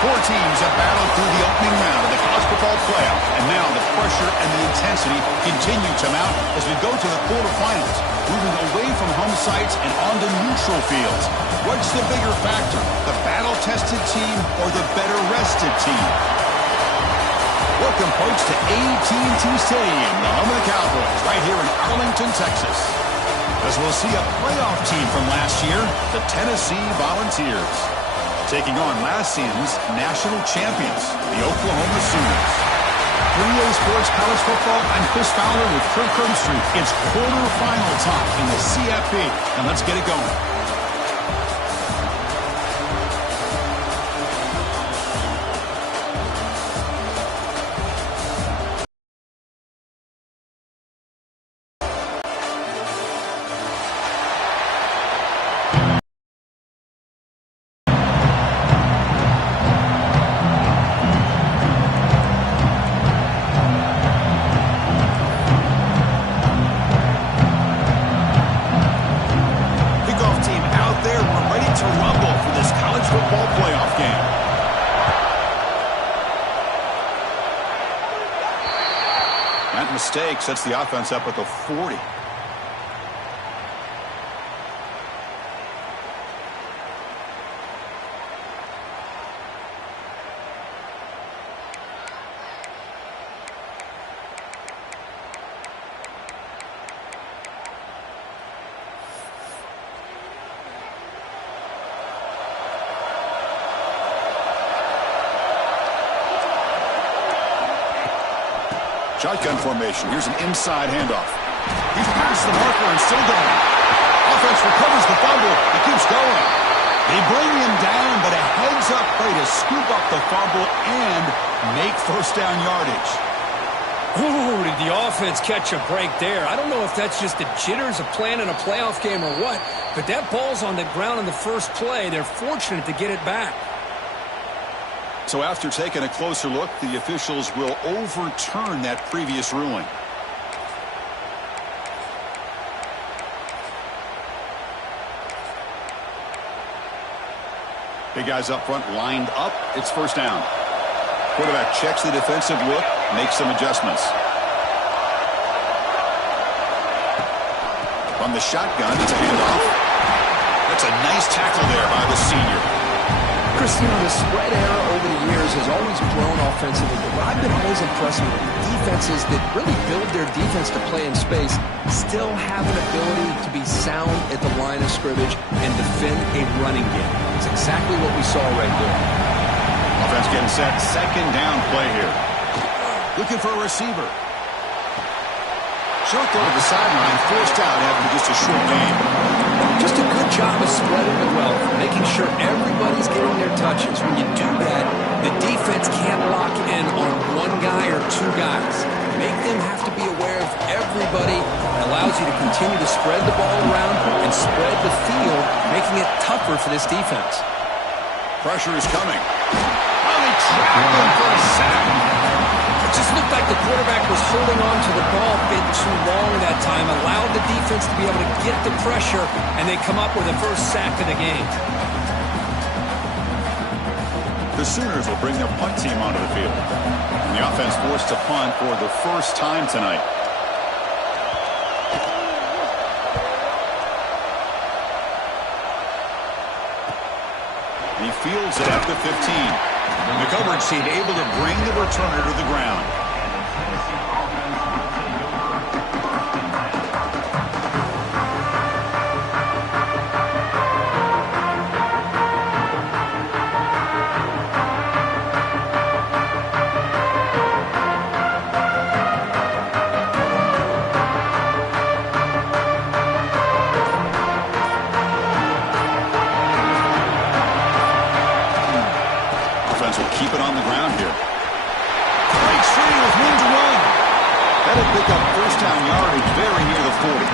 Four teams have battled through the opening round of the college football playoff, and now the pressure and the intensity continue to mount as we go to the quarterfinals, moving away from home sites and onto neutral fields. What's the bigger factor, the battle-tested team or the better-rested team? Welcome, folks, to AT&T Stadium, the home of the Cowboys, right here in Arlington, Texas. As we'll see a playoff team from last year, the Tennessee Volunteers, taking on last season's national champions, the Oklahoma Sooners. 3A Sports College Football, I'm Chris Fowler with Kirk Herbstreit. It's quarterfinal time in the CFP, and let's get it going. Mistake sets the offense up at the 40. Shotgun formation. Here's an inside handoff. He's past the marker and still going. Offense recovers the fumble. He keeps going. They bring him down, but a heads-up play to scoop up the fumble and make first down yardage. Ooh, did the offense catch a break there? I don't know if that's just the jitters of playing in a playoff game or what, but that ball's on the ground in the first play. They're fortunate to get it back. So after taking a closer look, the officials will overturn that previous ruling. Big guys up front lined up. It's first down. Quarterback checks the defensive look, makes some adjustments. From the shotgun, it's a handoff. That's a nice tackle there by the senior. Chris, the spread era over the years has always grown offensively, but I've been always impressed with defenses that really build their defense to play in space, still have an ability to be sound at the line of scrimmage and defend a running game. It's exactly what we saw right there. Offense getting set, second down play here. Looking for a receiver. Short throw to the sideline, forced out after just a short game. Just a good job of spreading the wealth, making sure everybody's getting their touches. When you do that, the defense can't lock in on one guy or two guys. Make them have to be aware of everybody. It allows you to continue to spread the ball around and spread the field, making it tougher for this defense. Pressure is coming. Finally trapped him for a sack. It just looked like the quarterback was holding on to the ball a bit too long that time, allowed the defense to be able to get the pressure, and they come up with the first sack of the game. The Sooners will bring their punt team onto the field. And the offense forced to punt for the first time tonight. He fields it at the 15. The coverage team able to bring the returner to the ground. Keep it on the ground here. Breaks free with room to run. That'll pick up first down yardage very near the 40.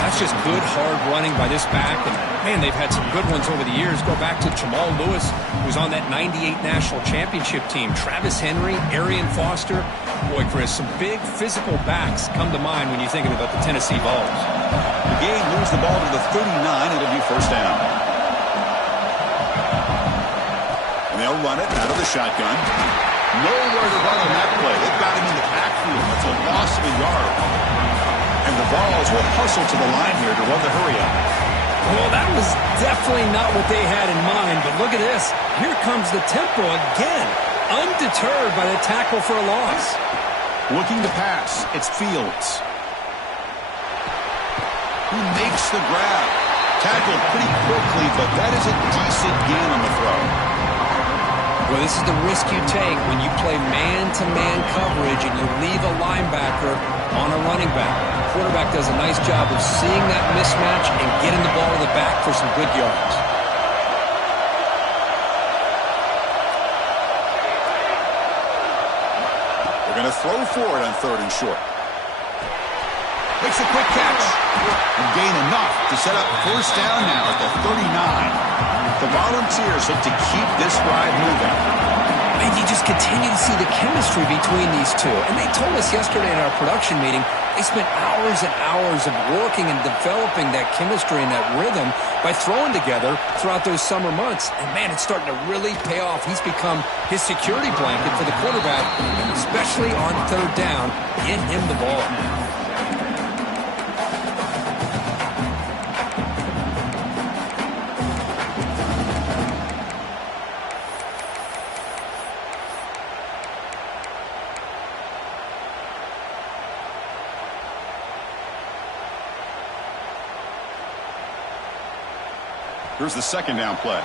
That's just good, hard running by this back. And, man, they've had some good ones over the years. Go back to Jamal Lewis, who was on that 98 National Championship team. Travis Henry, Arian Foster. Boy, Chris, some big physical backs come to mind when you're thinking about the Tennessee Vols. The game moves the ball to the 39. It'll be first down. they'll run it out of the shotgun. Nowhere to run on that play. They've got him in the backfield. That's a loss of a yard. And the Vols will hustle to the line here to run the hurry up. Well, that was definitely not what they had in mind, but look at this. Here comes the tempo again, undeterred by the tackle for a loss. Looking to pass, it's Fields. Who makes the grab. Tackled pretty quickly, but that is a decent gain on the throw. Well, this is the risk you take when you play man-to-man coverage and you leave a linebacker on a running back. The quarterback does a nice job of seeing that mismatch and getting the ball to the back for some good yards. They're going to throw for it on 3rd and short. Makes a quick catch. And gain enough to set up 1st down now at the 39. The Volunteers look to keep this drive moving. And you just continue to see the chemistry between these two. And they told us yesterday in our production meeting, they spent hours and hours of working and developing that chemistry and that rhythm by throwing together throughout those summer months. And, man, it's starting to really pay off. He's become his security blanket for the quarterback, especially on 3rd down. Get him the ball. Here's the 2nd down play.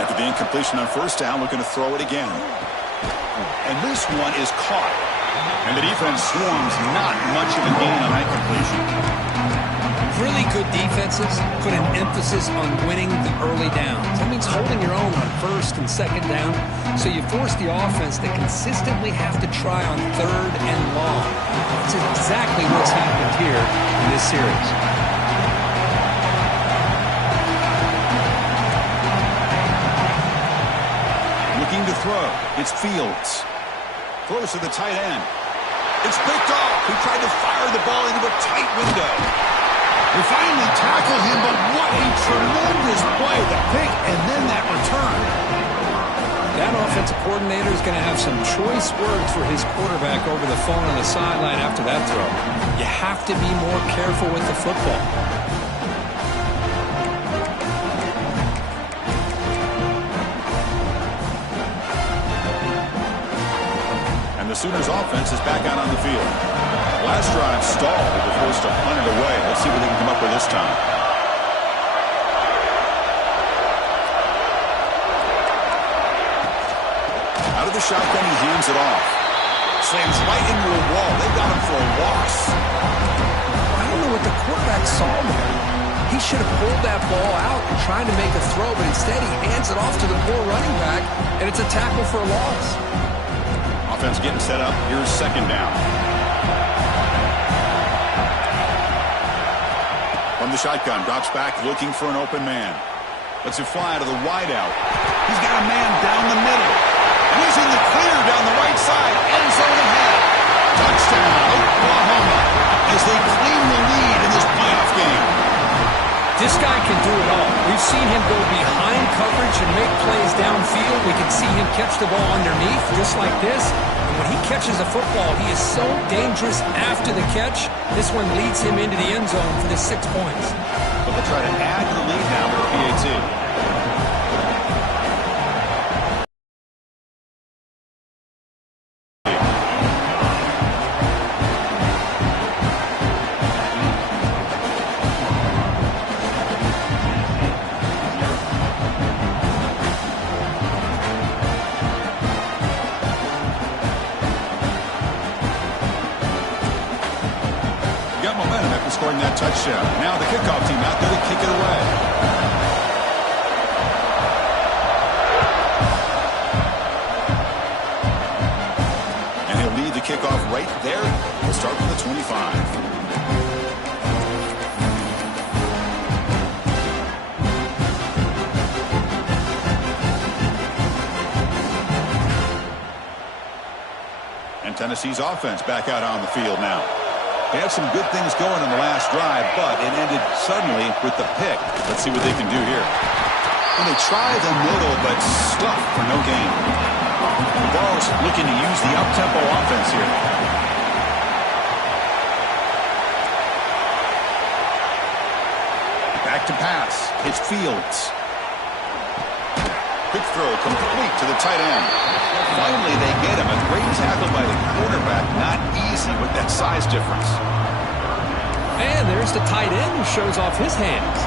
After the incompletion on 1st down, looking to throw it again. And this one is caught. And the defense swarms, not much of a gain on that completion. Really good defenses put an emphasis on winning the early downs. That means holding your own on 1st and 2nd down. So you force the offense to consistently have to try on 3rd and long. That's exactly what's happened here in this series. Looking to throw. It's Fields. Close to the tight end. It's picked off. He tried to fire the ball into a tight window. They finally tackle him, but what a tremendous play. The pick and then that return. That offensive coordinator is going to have some choice words for his quarterback over the phone on the sideline after that throw. You have to be more careful with the football. And the Sooners offense is back out on the field. Last drive stalled. They were forced to punt it away. Let's see what they can come up with this time. Out of the shotgun, he hands it off. Slams right into a wall. They've got him for a loss. I don't know what the quarterback saw there. He should have pulled that ball out and tried to make a throw, but instead he hands it off to the poor running back, and it's a tackle for a loss. Offense getting set up. Here's 2nd down. From the shotgun, drops back, looking for an open man. Lets it fly to the wideout. He's got a man down the middle. And he's in the clear down the right side. End zone ahead. Touchdown, Oklahoma, as they claim the lead in this playoff game. This guy can do it all. We've seen him go behind coverage and make plays downfield. We can see him catch the ball underneath, just like this. And when he catches a football, he is so dangerous after the catch. This one leads him into the end zone for the 6 points. But they'll try to add to the lead now with the PAT. Scoring that touchdown. Now the kickoff team out there to kick it away. And he'll lead the kickoff right there. We'll start from the 25. And Tennessee's offense back out on the field now. They had some good things going in the last drive, but it ended suddenly with the pick. Let's see what they can do here. And they try the middle, but stuff for no gain. The Vols looking to use the up-tempo offense here. Back to pass. It's Fields. Quick throw complete to the tight end. Finally, they get him. A great tackle by the quarterback. Not easy with that size difference. And there's the tight end who shows off his hands.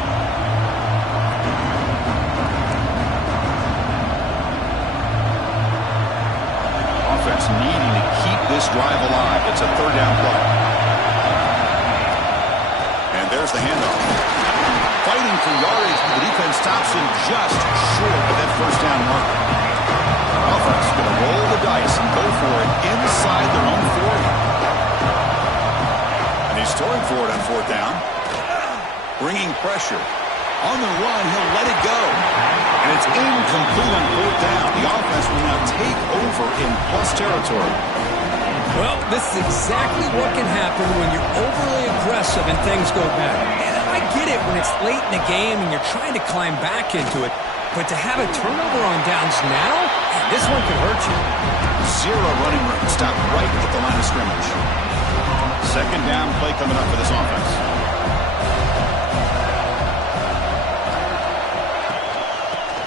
Offense needing to keep this drive alive. It's a third down play. And there's the handoff. Fighting for yardage, but the defense stops him just short of that first down marker. Offense going to roll the dice and go for it inside their own 40. And he's throwing for it on fourth down. Bringing pressure. On the run, he'll let it go. And it's incomplete on fourth down. The offense will now take over in plus territory. Well, this is exactly what can happen when you're overly aggressive and things go bad. And I get it when it's late in the game and you're trying to climb back into it. But to have a turnover on downs now, this one could hurt you. Zero running room. Stop right at the line of scrimmage. Second down play coming up for this offense.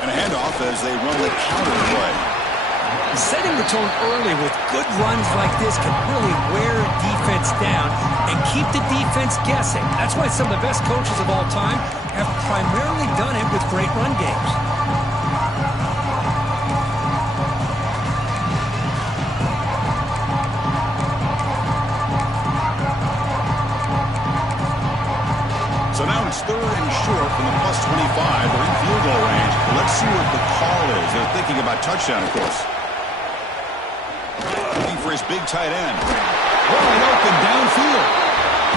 And a handoff as they run the counter play. Setting the tone early with good runs like this can really wear a defense down and keep the defense guessing. That's why some of the best coaches of all time have primarily done it with great run games. So now it's third and short from the plus 25. They're in field goal range. Let's see what the call is. They're thinking about touchdown, of course. Looking for his big tight end. Wide open downfield.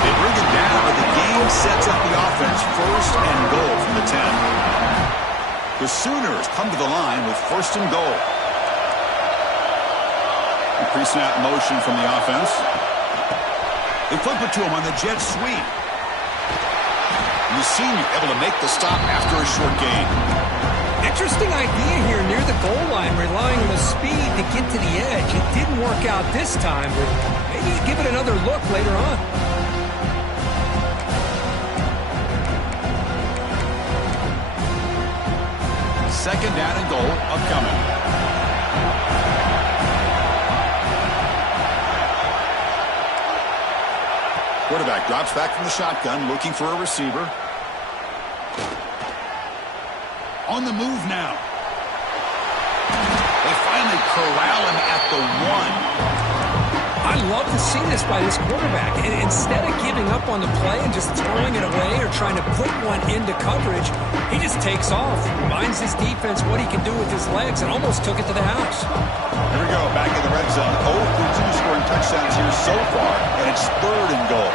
They bring it down, but the game sets up the offense first and goal from the 10. The Sooners come to the line with first and goal. Pre-snap motion from the offense. They flip it to him on the jet sweep. The senior able to make the stop after a short gain. Interesting idea here near the goal line, relying on the speed to get to the edge. It didn't work out this time, but maybe give it another look later on. Second down and goal upcoming. Quarterback drops back from the shotgun, looking for a receiver. On the move now. They finally corral him at the 1. I love to see this by this quarterback. And instead of giving up on the play and just throwing it away or trying to put one into coverage, he just takes off, reminds his defense what he can do with his legs, and almost took it to the house. Here we go, back in the red zone. 0 for 2 scoring touchdowns here so far, and it's third and goal.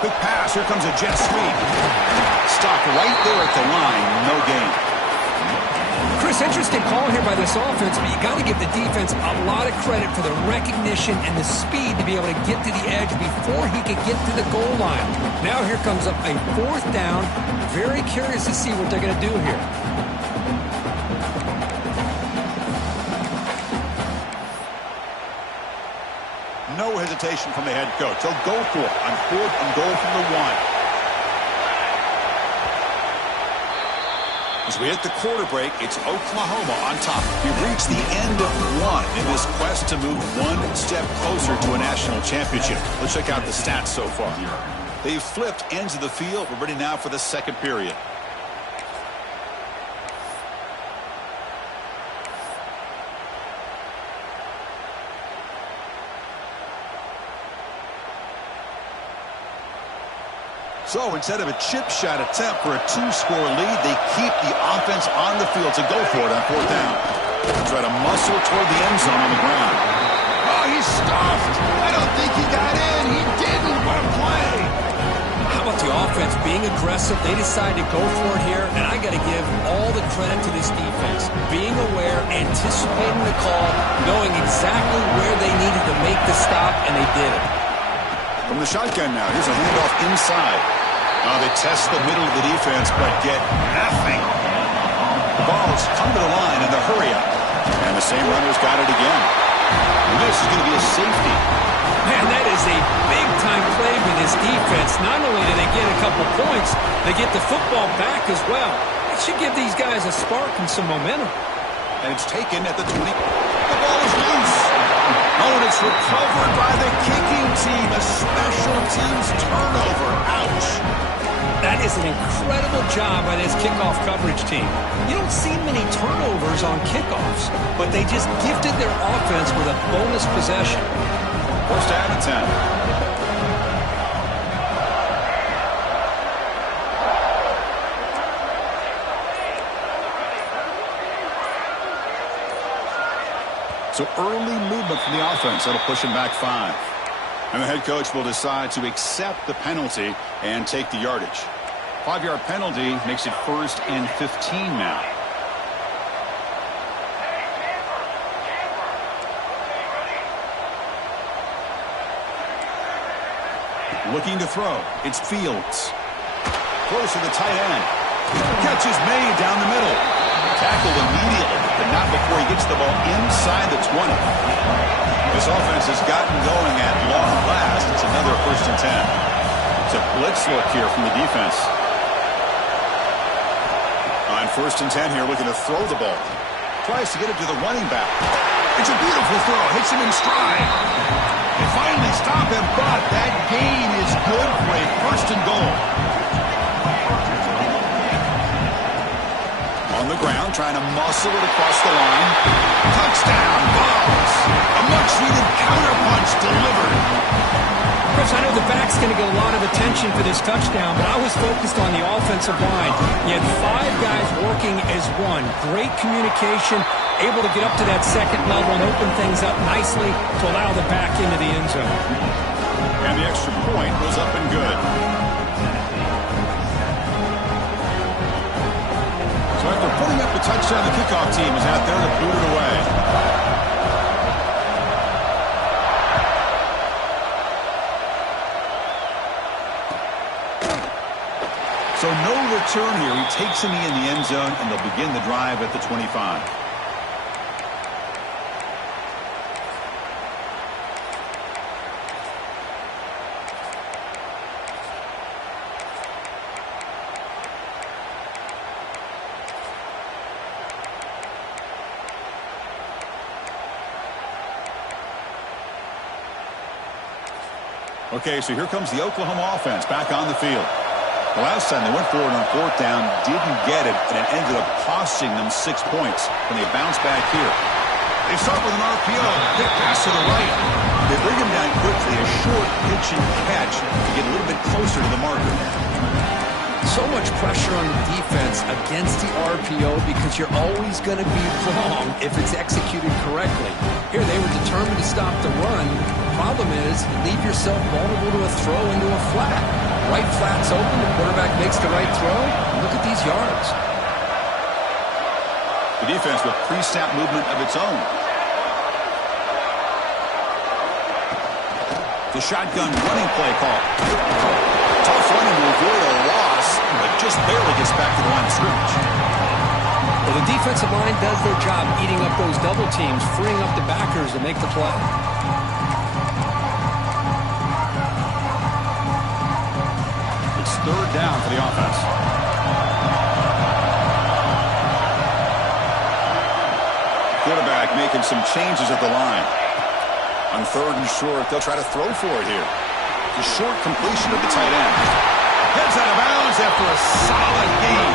Quick pass, here comes a jet sweep. Stopped right there at the line, no gain. Chris, interesting call here by this offense, but you got to give the defense a lot of credit for the recognition and the speed to be able to get to the edge before he could get to the goal line. Now here comes up a fourth down. Very curious to see what they're going to do here. No hesitation from the head coach. He'll go for it on fourth and goal from the 1. As we hit the quarter break, it's Oklahoma on top. We've reached the end of 1 in this quest to move one step closer to a national championship. Let's check out the stats so far. They've flipped ends of the field. We're ready now for the second period. So instead of a chip shot attempt for a 2-score lead, they keep the offense on the field to go for it on fourth down. Try to muscle toward the end zone on the ground. Oh, he's stuffed. I don't think he got in. He didn't. What a play. How about the offense being aggressive? They decided to go for it here, and I got to give all the credit to this defense. Being aware, anticipating the call, knowing exactly where they needed to make the stop, and they did it. From the the shotgun now. Here's a handoff inside. They test the middle of the defense, but get nothing. The Vols come to the line in the hurry up. And the same runner's got it again. And this is going to be a safety. Man, that is a big-time play for this defense. Not only do they get a couple points, they get the football back as well. It should give these guys a spark and some momentum. And it's taken at the 20. The ball is loose. Oh, and it's recovered by the kicking team. A special teams turnover. Ouch. That is an incredible job by this kickoff coverage team. You don't see many turnovers on kickoffs, but they just gifted their offense with a bonus possession. First down and 10. So early movement from the offense. That'll push him back 5. And the head coach will decide to accept the penalty and take the yardage. 5-yard penalty makes it 1st and 15 now. Looking to throw. It's Fields. Close to the tight end. Catch is made down the middle. Tackled immediately, but not before he gets the ball inside the 20. This offense has gotten going at long last. It's another 1st and 10. It's a blitz look here from the defense. On 1st and 10 here, looking to throw the ball. Tries to get it to the running back. It's a beautiful throw. Hits him in stride. They finally stop him, but that gain is good for a 1st and goal. On the ground, trying to muscle it across the line. Touchdown, Vols. A much-needed counterpunch delivered. Chris, I know the back's going to get a lot of attention for this touchdown, but I was focused on the offensive line. You had 5 guys working as one. Great communication, able to get up to that second level and open things up nicely to allow the back into the end zone. And the extra point goes up and good. So after putting up the touchdown, the kickoff team is out there to boot it away. So no return here. He takes a knee in the end zone, and they'll begin the drive at the 25. Okay, so here comes the Oklahoma offense back on the field. The last time they went forward on 4th down, didn't get it, and it ended up costing them 6 points when they bounce back here. They start with an RPO, quick pass to the right. They bring him down quickly, a short pitch and catch to get a little bit closer to the marker. So much pressure on the defense against the RPO because you're always going to be wrong if it's executed correctly. Here they were determined to stop the run. Problem is, you leave yourself vulnerable to a throw into a flat. Right flat's open, the quarterback makes the right throw. Look at these yards. The defense with pre-snap movement of its own. The shotgun running play call. Tough running move, really a loss, but just barely gets back to the line of scrimmage. Well, the defensive line does their job eating up those double teams, freeing up the backers to make the play. It's 3rd down for the offense. Quarterback making some changes at the line. On 3rd and short, they'll try to throw for it here. The short completion of the tight end. Heads out of bounds after a solid game.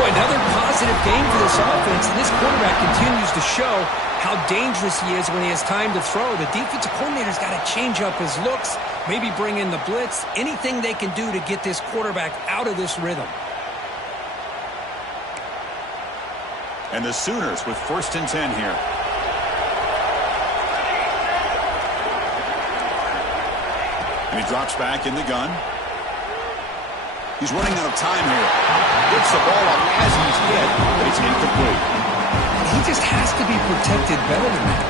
Boy, another positive game for this offense, and this quarterback continues to show how dangerous he is when he has time to throw. The defensive coordinator's got to change up his looks, maybe bring in the blitz, anything they can do to get this quarterback out of this rhythm. And the Sooners with 1st and 10 here. And he drops back in the gun. He's running out of time here. Gets the ball up as he's hit, but it's incomplete. He just has to be protected better than that.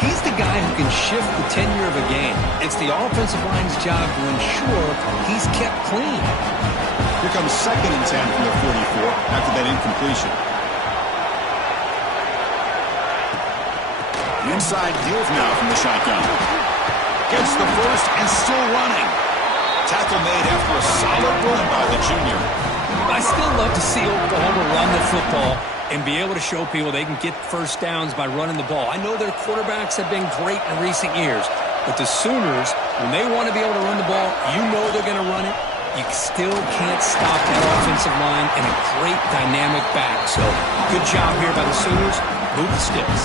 He's the a guy who can shift the tenure of a game. It's the offensive line's job to ensure he's kept clean. Here comes 2nd and 10 from the 44 after that incompletion. The inside deals now from the shotgun. Gets the first and still running. Tackle made after a solid run by the junior. I still love to see Oklahoma run the football and be able to show people they can get first downs by running the ball. I know their quarterbacks have been great in recent years, but the Sooners, when they want to be able to run the ball, you know they're going to run it. You still can't stop that offensive line and a great dynamic back. So good job here by the Sooners. Move the sticks.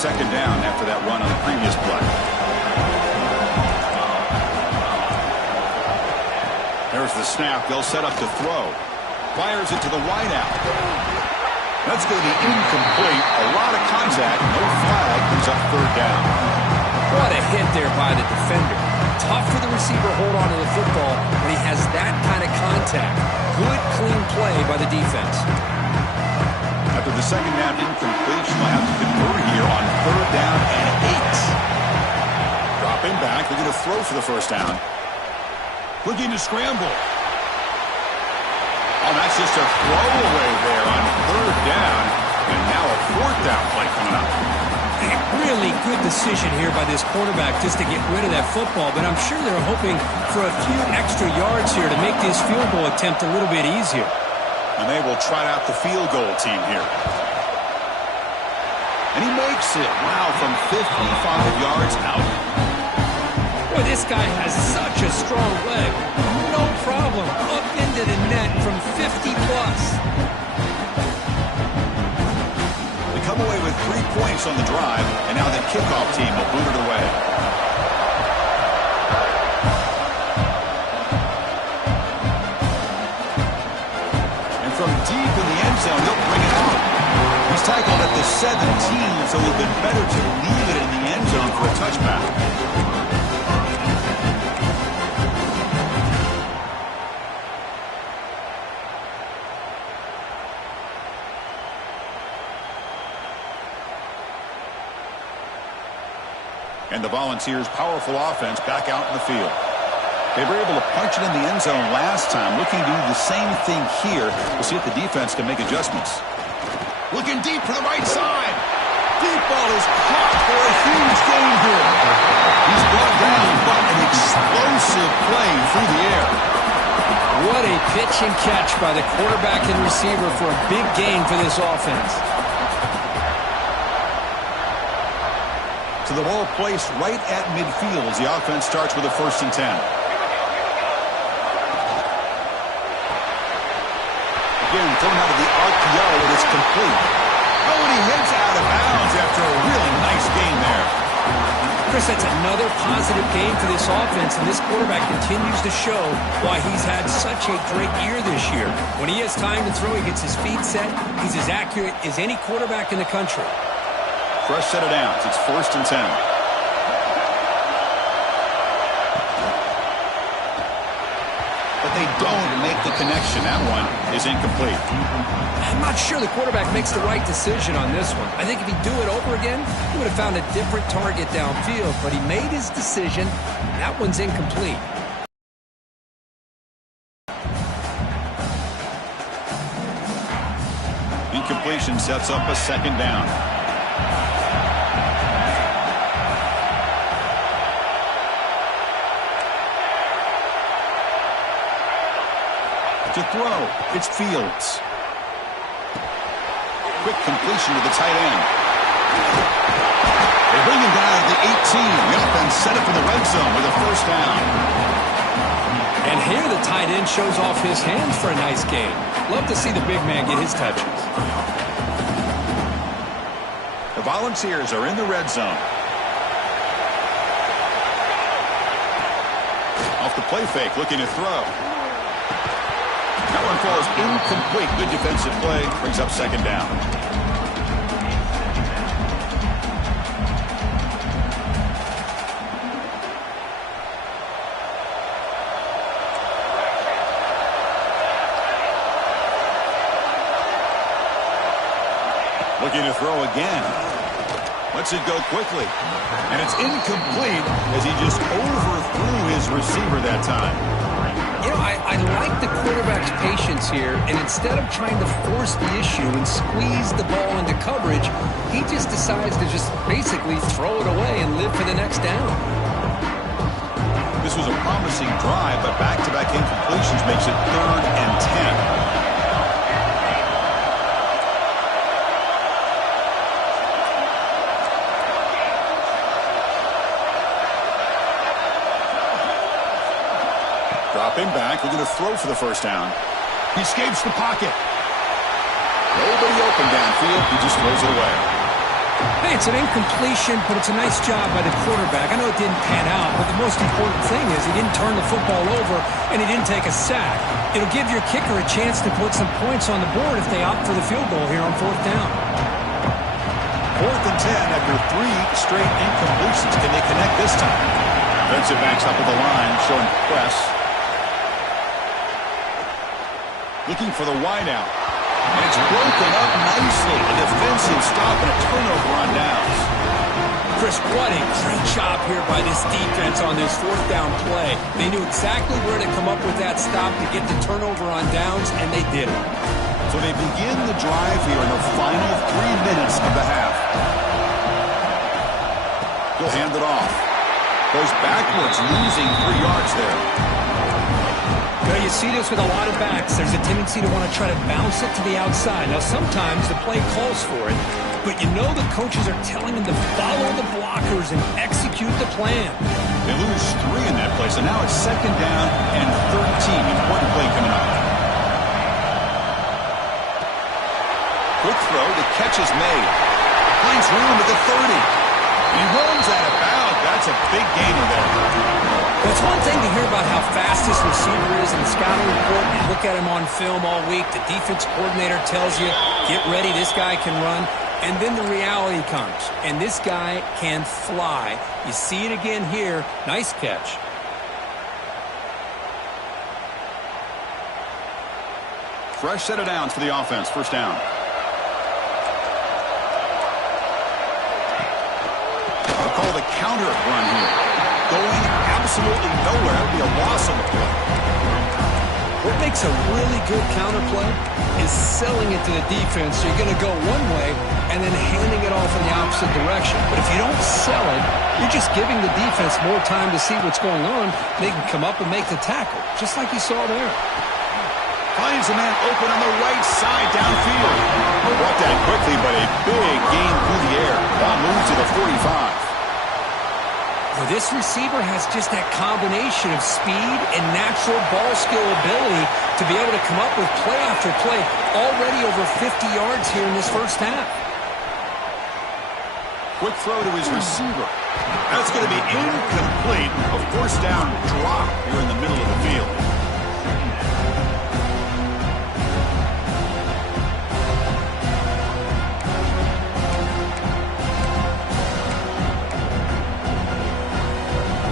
2nd down after that run on the previous play. There's the snap. They'll set up to throw. Fires it to the wideout. That's going to be incomplete. A lot of contact. No flag. Comes up 3rd down. What a hit there by the defender. Tough for the receiver to hold on to the football when he has that kind of contact. Good, clean play by the defense. After the 2nd down incompletion, they'll have to convert here on 3rd down and 8. Dropping back, looking to throw for the 1st down. Looking to scramble. Oh, that's just a throwaway there on 3rd down. And now a 4th down play coming up. A really good decision here by this quarterback just to get rid of that football, but I'm sure they're hoping for a few extra yards here to make this field goal attempt a little bit easier. And they will trot out the field goal team here. And he makes it. Wow, from 55 yards out. Boy, this guy has such a strong leg. No problem. Up into the net from 50 plus. They come away with 3 points on the drive, and now the kickoff team will boot it away. From deep in the end zone, he'll bring it out. He's tackled at the 17, so it would have been better to leave it in the end zone for a touchback. And the Volunteers' powerful offense back out in the field. They were able to punch it in the end zone last time, looking to do the same thing here. We'll see if the defense can make adjustments. Looking deep for the right side. Deep ball is caught for a huge gain here. He's brought down, but an explosive play through the air. What a pitch and catch by the quarterback and receiver for a big gain for this offense. So the ball placed right at midfield as the offense starts with a 1st and 10. Again, thrown out of the RPO, and it's complete. Oh, and he heads out of bounds after a really nice gain there. Chris, that's another positive game for this offense, and this quarterback continues to show why he's had such a great year this year. When he has time to throw, he gets his feet set. He's as accurate as any quarterback in the country. Fresh set of downs. It's 1st and 10. But they don't make the connection. That one is incomplete. I'm not sure the quarterback makes the right decision on this one. I think if he'd do it over again, he would have found a different target downfield, but he made his decision. That one's incomplete. Incompletion sets up a 2nd down. To throw, it's Fields. Quick completion to the tight end. They bring him down at the 18. The offense set up in the red zone with a 1st down. And here the tight end shows off his hands for a nice game. Love to see the big man get his touches. The Volunteers are in the red zone. Off the play fake, looking to throw. That one falls incomplete. Good defensive play. Brings up 2nd down. Looking to throw again. Lets it go quickly. And it's incomplete as he just overthrew his receiver that time. You know, I like the quarterback's patience here, and instead of trying to force the issue and squeeze the ball into coverage, he just decides to just basically throw it away and live for the next down. This was a promising drive, but back-to-back incompletions makes it 3rd and 10. Dropping back, looking to throw for the first down. He escapes the pocket. Nobody open downfield. He just throws it away. Hey, it's an incompletion, but it's a nice job by the quarterback. I know it didn't pan out, but the most important thing is he didn't turn the football over and he didn't take a sack. It'll give your kicker a chance to put some points on the board if they opt for the field goal here on 4th down. 4th and 10 after 3 straight incompletions. Can they connect this time? Defensive backs up at the line, showing press. Looking for the wideout. And it's broken up nicely. A defensive stop and a turnover on downs. Chris, what a great job here by this defense on this 4th down play. They knew exactly where to come up with that stop to get the turnover on downs, and they did it. So they begin the drive here in the final 3 minutes of the half. He'll hand it off. Goes backwards, losing 3 yards there. You see this with a lot of backs. There's a tendency to want to try to bounce it to the outside. Now, sometimes the play calls for it, but you know the coaches are telling them to follow the blockers and execute the plan. They lose 3 in that play, so now it's 2nd down and 13. Important play coming up. Quick throw. The catch is made. Finds room at the 30. He runs out of bounds. That's a big gainer there. Well, it's one thing to hear about how fast this receiver is in the scouting report. You look at him on film all week. The defense coordinator tells you, get ready, this guy can run. And then the reality comes, and this guy can fly. You see it again here. Nice catch. Fresh set of downs for the offense. 1st down. They'll call the counter run here. Going absolutely nowhere. It'll be a loss on the play. What makes a really good counter play is selling it to the defense. So you're going to go one way and then handing it off in the opposite direction. But if you don't sell it, you're just giving the defense more time to see what's going on. They can come up and make the tackle, just like you saw there. Finds a man open on the right side downfield. Brought down quickly, but a big gain through the air. Ball moves to the 45. Well, this receiver has just that combination of speed and natural ball skill ability to be able to come up with play after play. Already over 50 yards here in this 1st half. Quick throw to his receiver. That's going to be incomplete. A 1st down drop here in the middle of the field.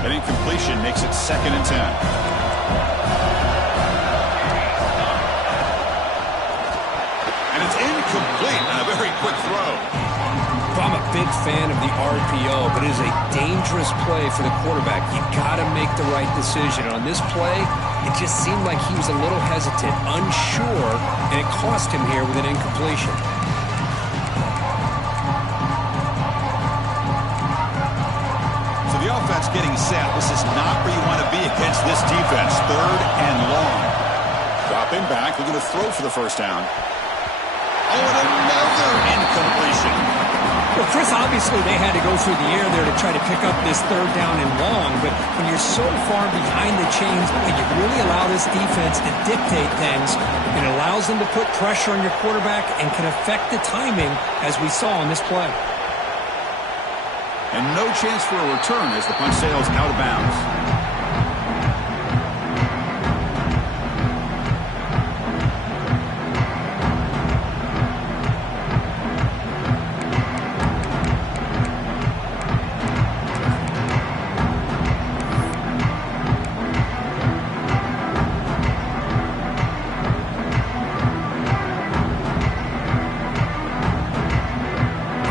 An incompletion makes it 2nd and 10. And it's incomplete on a very quick throw. I'm a big fan of the RPO, but it is a dangerous play for the quarterback. You've got to make the right decision. On this play, it just seemed like he was a little hesitant, unsure, and it cost him here with an incompletion. The offense getting set. This is not where you want to be against this defense. 3rd and long. Dropping back, looking to throw for the 1st down. Oh, and another incompletion. Well, Chris, obviously they had to go through the air there to try to pick up this 3rd down and long, but when you're so far behind the chains, you really allow this defense to dictate things. It allows them to put pressure on your quarterback and can affect the timing, as we saw on this play. And no chance for a return as the punt sails out of bounds.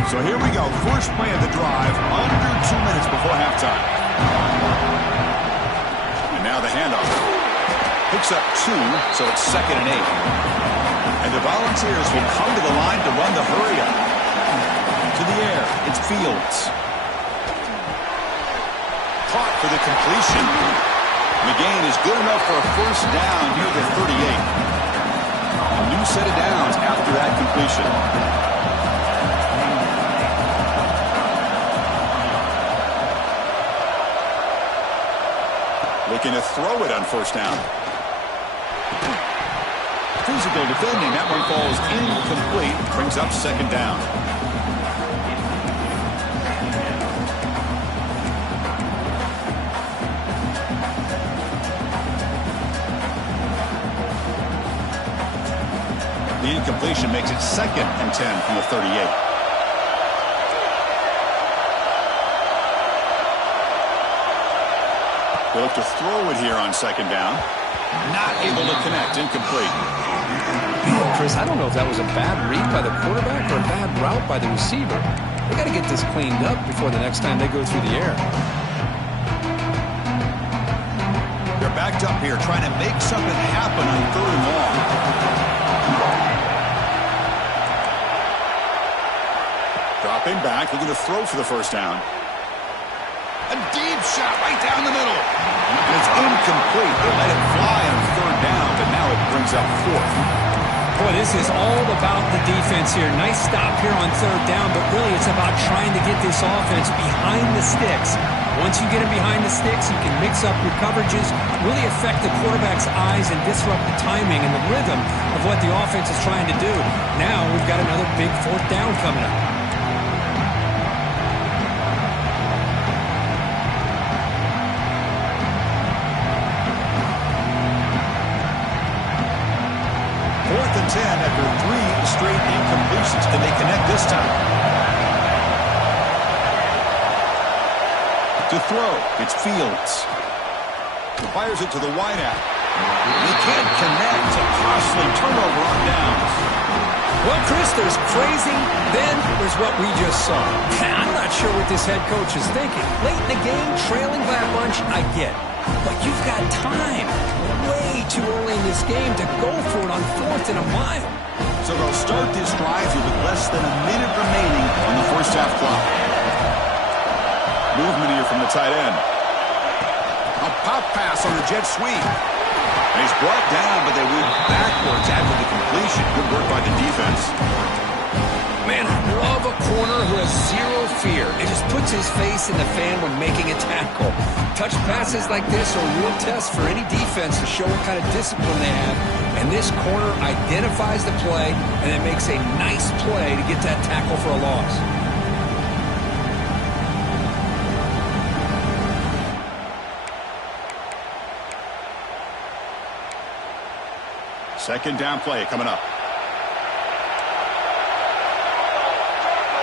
So here we go. First play of the drive, under 2 minutes before halftime. And now the handoff. Picks up 2, so it's 2nd and 8. And the Volunteers will come to the line to run the hurry-up. To the air, it's Fields. Caught for the completion. The gain is good enough for a first down near the 38. A new set of downs after that completion. Looking to throw it on first down. Physical defending. That one falls incomplete. Brings up 2nd down. The incompletion makes it 2nd and 10 from the 38. They look to throw it here on 2nd down. Not able to connect. Incomplete. Chris, I don't know if that was a bad read by the quarterback or a bad route by the receiver. They got to get this cleaned up before the next time they go through the air. They're backed up here trying to make something happen on 3rd and long. Dropping back, looking to throw for the first down. A deep shot right down the middle. And it's incomplete. They let it fly on 3rd down, but now it brings up 4th. Boy, this is all about the defense here. Nice stop here on 3rd down, but really it's about trying to get this offense behind the sticks. Once you get them behind the sticks, you can mix up your coverages, really affect the quarterback's eyes and disrupt the timing and the rhythm of what the offense is trying to do. Now we've got another big 4th down coming up. After 3 straight incompletions. Can they connect this time? To throw, it's Fields. He fires it to the wideout. They can't connect. A costly turnover on downs. Well, Chris, there's crazy, then there's what we just saw. I'm not sure what this head coach is thinking. Late in the game, trailing by a bunch, I get it. But you've got time. Way too early in this game to go for it on 4th and a mile. So they'll start this drive here with less than a minute remaining on the first half clock. Movement here from the tight end. A pop pass on the jet sweep. And he's brought down, but they went backwards after the completion. Good work by the defense. Man, I love a corner who has zero fear. It just puts his face in the fan when making a tackle. Touch passes like this are a real test for any defense to show what kind of discipline they have. And this corner identifies the play, and it makes a nice play to get that tackle for a loss. Second down play coming up.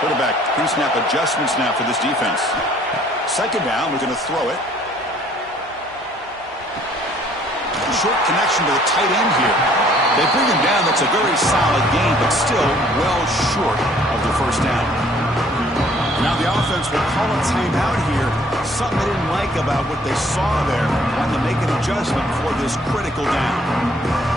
Quarterback pre-snap adjustments now for this defense. Second down, we're going to throw it. Short connection to the tight end here. They bring him down. That's a very solid gain, but still well short of the first down. Now the offense will call a timeout here. Something they didn't like about what they saw there. Wanting to make an adjustment for this critical down.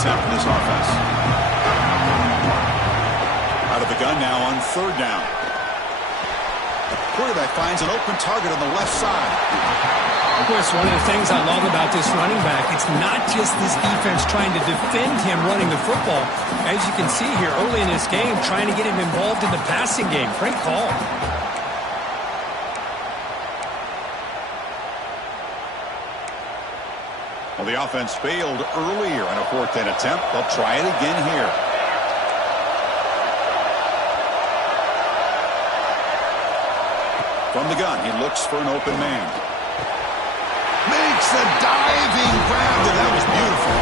Attempt for this offense. Out of the gun now on 3rd down. The quarterback finds an open target on the left side. Of course, one of the things I love about this running back, it's not just this defense trying to defend him running the football. As you can see here early in this game, trying to get him involved in the passing game. Great call. Well, the offense failed earlier on a 4th down attempt. They'll try it again here. From the gun, he looks for an open man. Makes a diving grab. That was beautiful.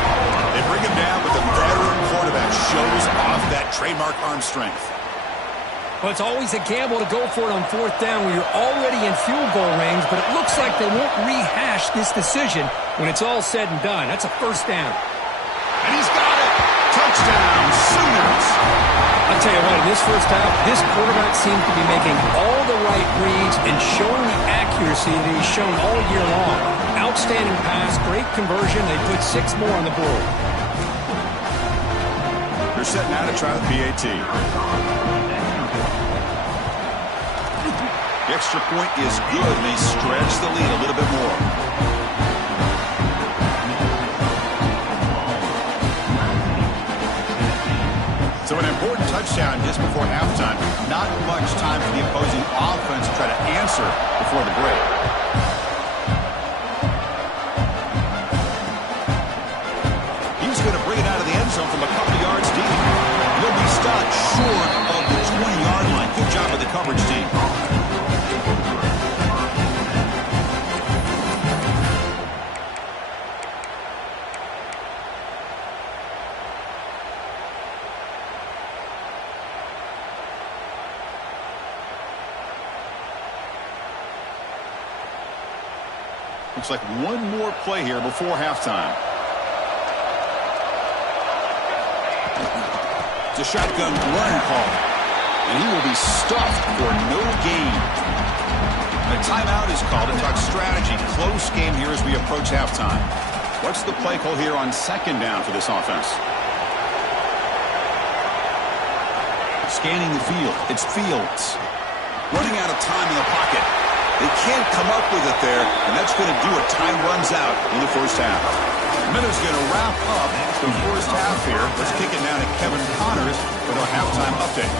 They bring him down, but the veteran quarterback shows off that trademark arm strength. Well, it's always a gamble to go for it on fourth down when you're already in field goal range, but it looks like they won't rehash this decision when it's all said and done. That's a first down. And he's got it. Touchdown, Sooners. I'll tell you what, in this first half, this quarterback seems to be making all the right reads and showing the accuracy that he's shown all year long. Outstanding pass, great conversion. They put 6 more on the board. They're setting out to try the PAT. The extra point is good, and they stretch the lead a little bit more. So an important touchdown just before halftime. Not much time for the opposing offense to try to answer before the break. He's going to bring it out of the end zone from a couple yards deep. He'll be stopped short of the 20-yard line. Good job of the coverage team. Looks like one more play here before halftime. It's a shotgun run call, and he will be stuffed for no gain. A timeout is called to talk strategy. Close game here as we approach halftime. What's the play call here on second down for this offense? Scanning the field. It's Fields. Running out of time in the pocket. They can't come up with it there, and that's going to do it. Time runs out in the first half. Miller's going to wrap up the first half here. Let's kick it down to Kevin Connors with our halftime update.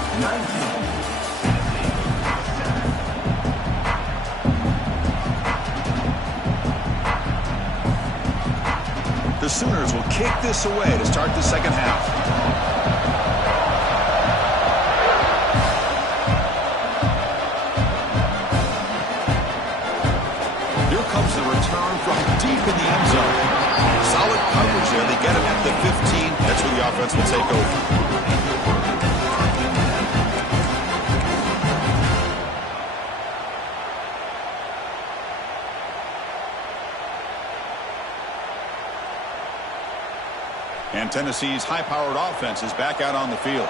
The Sooners will kick this away to start the second half. The return from deep in the end zone. Solid coverage there. They get it at the 15. That's where the offense will take over. And Tennessee's high-powered offense is back out on the field.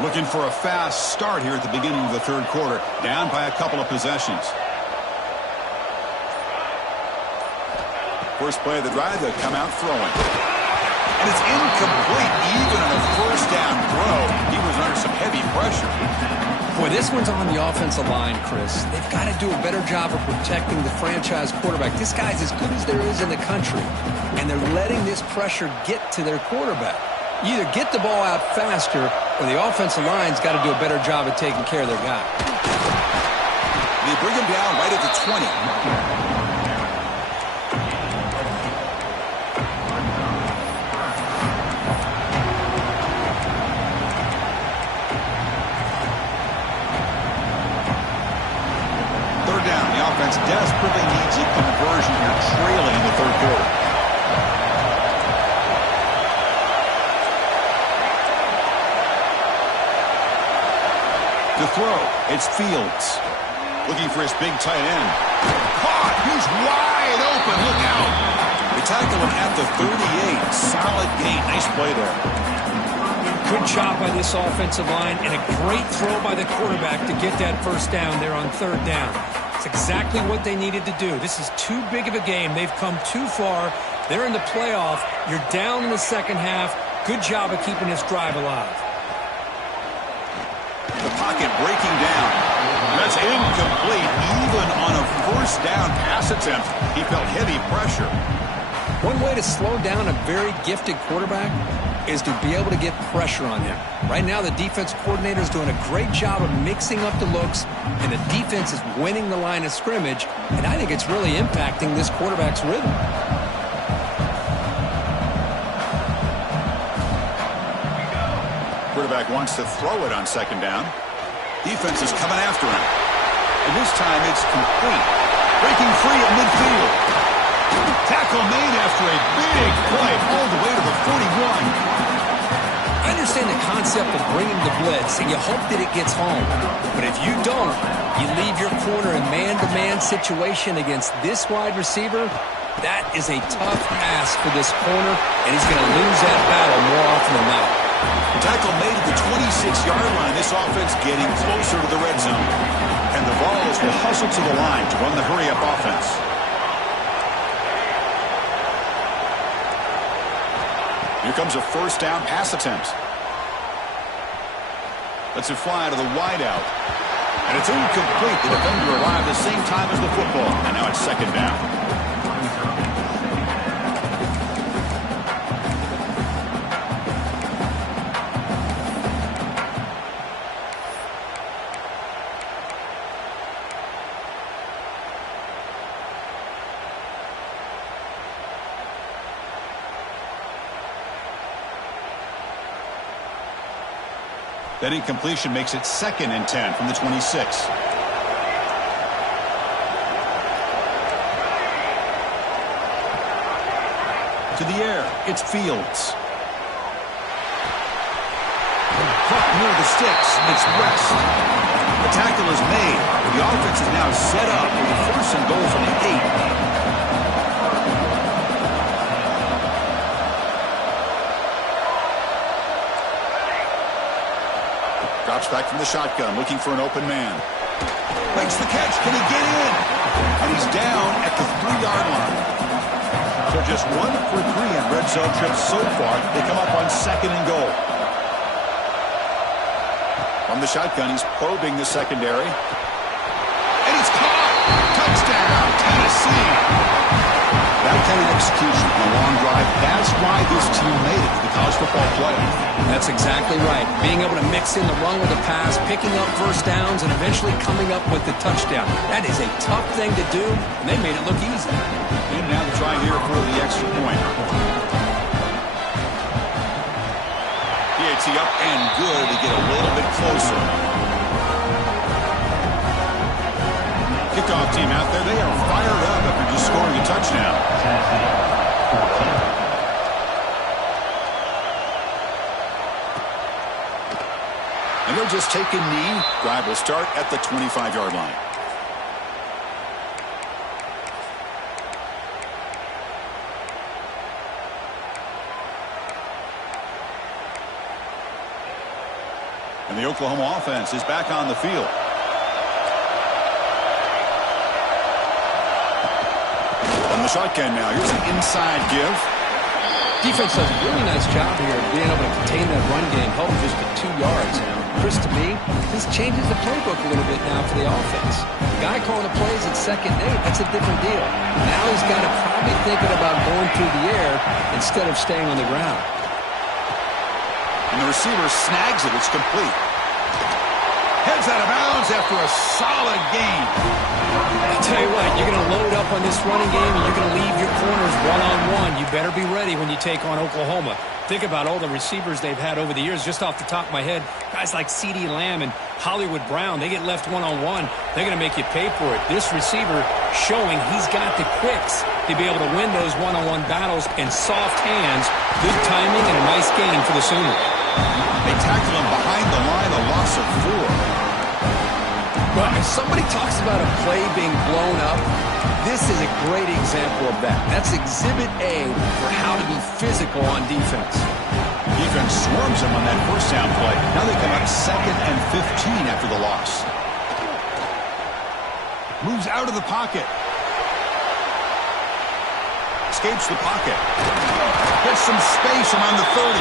Looking for a fast start here at the beginning of the third quarter. Down by a couple of possessions. First play of the drive, they'll come out throwing. And it's incomplete, even on a first down throw. He was under some heavy pressure. Boy, this one's on the offensive line, Chris. They've got to do a better job of protecting the franchise quarterback. This guy's as good as there is in the country, and they're letting this pressure get to their quarterback. You either get the ball out faster, or the offensive line's got to do a better job of taking care of their guy. They bring him down right at the 20. Desperately needs a conversion here, trailing in the third quarter. To throw, it's Fields. Looking for his big tight end. Caught! He's wide open. Look out! They tackle him at the 38. Solid gain. Nice play there. Good job by this offensive line, and a great throw by the quarterback to get that first down there on third down. It's exactly what they needed to do. This is too big of a game. They've come too far. They're in the playoff. You're down in the second half. Good job of keeping this drive alive. The pocket breaking down. That's incomplete. Even on a first down pass attempt, he felt heavy pressure. One way to slow down a very gifted quarterback is to be able to get pressure on him. Right now, the defense coordinator is doing a great job of mixing up the looks, and the defense is winning the line of scrimmage, and I think it's really impacting this quarterback's rhythm. Quarterback wants to throw it on second down. Defense is coming after him. And this time it's complete. Breaking free at midfield. Tackle made after a big play all the way to the 41. understand the concept of bringing the blitz, and you hope that it gets home. But if you don't, you leave your corner in man-to-man situation against this wide receiver. That is a tough ask for this corner, and he's going to lose that battle more often than not. Tackle made at the 26-yard line. This offense getting closer to the red zone. And the Vols will hustle to the line to run the hurry-up offense. Here comes a first down pass attempt. Lets it fly to the wideout. And it's incomplete. The defender arrived the same time as the football. And now it's second down. That incompletion makes it 2nd and 10 from the 26. To the air, it's Fields. Caught near the sticks, it's West. The tackle is made. The offense is now set up for the 1st and goal from the 8. Drops back from the shotgun, looking for an open man. Makes the catch. Can he get in? And he's down at the 3-yard line. So just 1 for 3 in red zone trips so far. They come up on 2nd and goal. From the shotgun, he's probing the secondary. And he's caught. Touchdown, Tennessee. That kind of execution on a long drive, that's why this team made it to the college football playoff. That's exactly right. Being able to mix in the run with the pass, picking up first downs, and eventually coming up with the touchdown. That is a tough thing to do, and they made it look easy. And now to try here for the extra point. PAT up and good to get a little bit closer. Kickoff team out there, they are fired up after just scoring a touchdown. And they'll just take a knee. Drive will start at the 25-yard line. And the Oklahoma offense is back on the field. On the shotgun now. Here's an inside give. Defense does a really nice job here of being able to contain that run game, held just to 2 yards. Chris, to me, this changes the playbook a little bit now for the offense. The guy calling the plays at 2nd and 8, that's a different deal. Now he's got to probably thinking about going through the air instead of staying on the ground. And the receiver snags it. It's complete. Heads out of bounds after a solid game. I'll tell you what, you're going to load up on this running game and you're going to leave your corners one-on-one. You better be ready when you take on Oklahoma. Think about all the receivers they've had over the years. Just off the top of my head, guys like CeeDee Lamb and Hollywood Brown, they get left one-on-one. They're going to make you pay for it. This receiver showing he's got the quicks to be able to win those one-on-one battles in soft hands. Good timing and a nice gain for the Sooners. They tackle him behind the line, a loss of 4. Well, if somebody talks about a play being blown up, this is a great example of that. That's exhibit A for how to be physical on defense. Defense swarms him on that first down play. Now they come up 2nd and 15 after the loss. Moves out of the pocket. Escapes the pocket. Gets some space around the 30.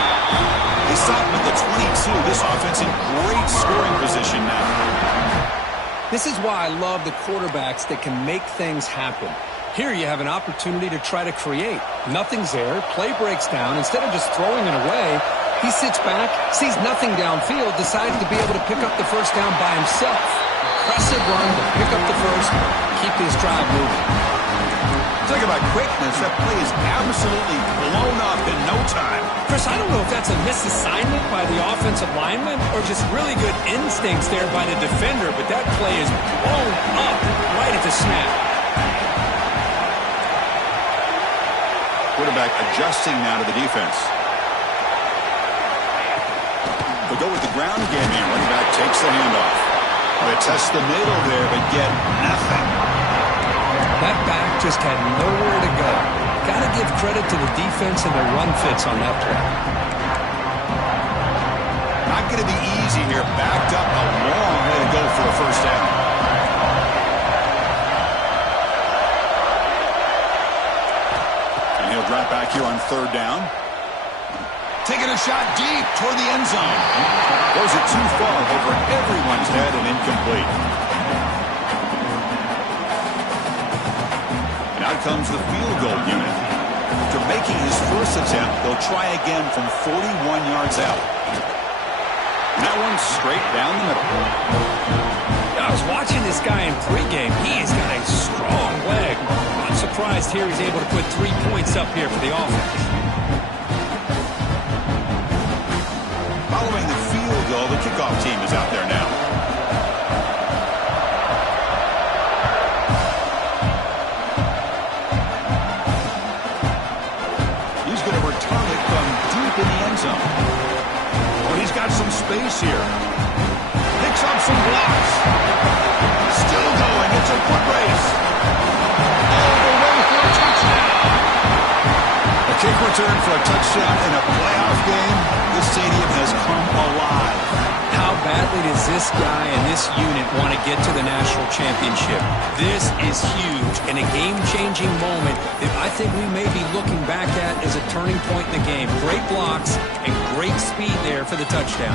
They stop him at the 22. This offense in great scoring position now. This is why I love the quarterbacks that can make things happen. Here you have an opportunity to try to create. Nothing's there. Play breaks down. Instead of just throwing it away, he sits back, sees nothing downfield, decides to be able to pick up the first down by himself. Impressive run to pick up the first, keep this drive moving. Talk about quickness. That play is absolutely blown up in no time. Chris, I don't know if that's a misassignment by the offensive lineman or just really good instincts there by the defender, but that play is blown up right at the snap. Quarterback adjusting now to the defense. They'll go with the ground game here. Running back takes the handoff. They test the middle there, but get nothing. That back just had nowhere to go. Got to give credit to the defense and their run fits on that play. Not going to be easy here. Backed up a long way to go for a first down. And he'll drop back here on third down. Taking a shot deep toward the end zone. Throws it too far over everyone's head and incomplete. And out comes the field goal unit. After making his first attempt, they'll try again from 41 yards out. And that one's straight down the middle. I was watching this guy in pregame. He has got a strong leg. I'm surprised here he's able to put 3 points up here for the offense. Following the field goal, the kickoff team is out there now. He's going to return it from deep in the end zone. Oh, he's got some space here. Picks up some blocks. Still going. It's a foot race. All the way for a touchdown. A kick return for a touchdown in a playoff game. This stadium has come alive. How badly does this guy and this unit want to get to the national championship? This is huge and a game-changing moment that I think we may be looking back at as a turning point in the game. Great blocks and great speed there for the touchdown.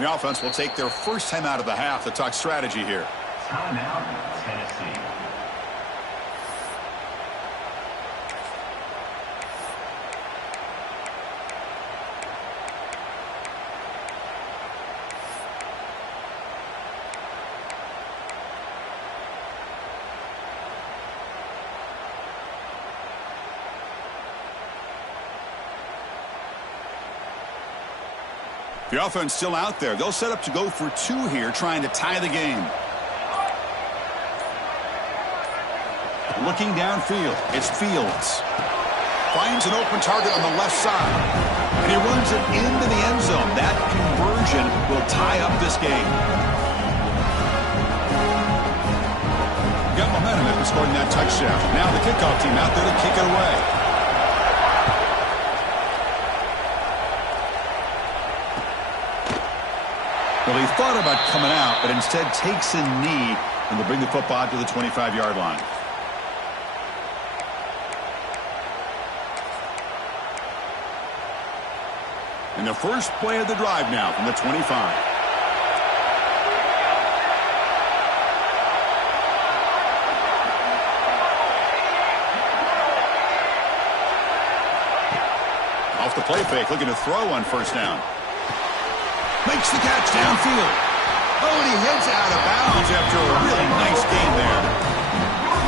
The offense will take their first time out of the half to talk strategy here. Timeout, Tennessee. The offense still out there. They'll set up to go for 2 here, trying to tie the game. Looking downfield, it's Fields. Finds an open target on the left side. And he runs it into the end zone. That conversion will tie up this game. Got momentum after scoring that touchdown. Now the kickoff team out there to kick it away. Well, he thought about coming out, but instead takes a knee, and they'll bring the football to the 25-yard line. And the first play of the drive now from the 25. Off the play fake, looking to throw on first down. Makes the catch downfield. Oh, and he heads out of bounds after a really nice game there.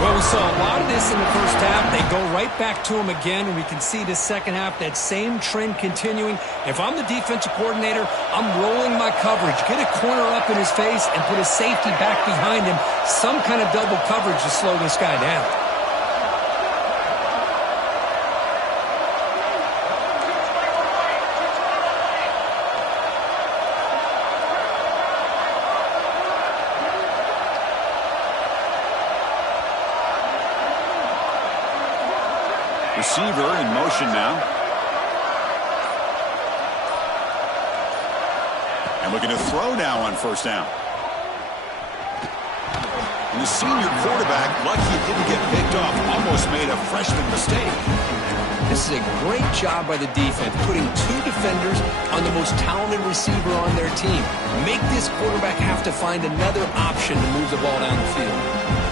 Well, we saw a lot of this in the first half. They go right back to him again, and we can see the second half, that same trend continuing. If I'm the defensive coordinator, I'm rolling my coverage. Get a corner up in his face and put his safety back behind him. Some kind of double coverage to slow this guy down. Receiver in motion now. And looking to throw now on first down. And the senior quarterback, lucky it didn't get picked off, almost made a freshman mistake. This is a great job by the defense, putting 2 defenders on the most talented receiver on their team. Make this quarterback have to find another option to move the ball down the field.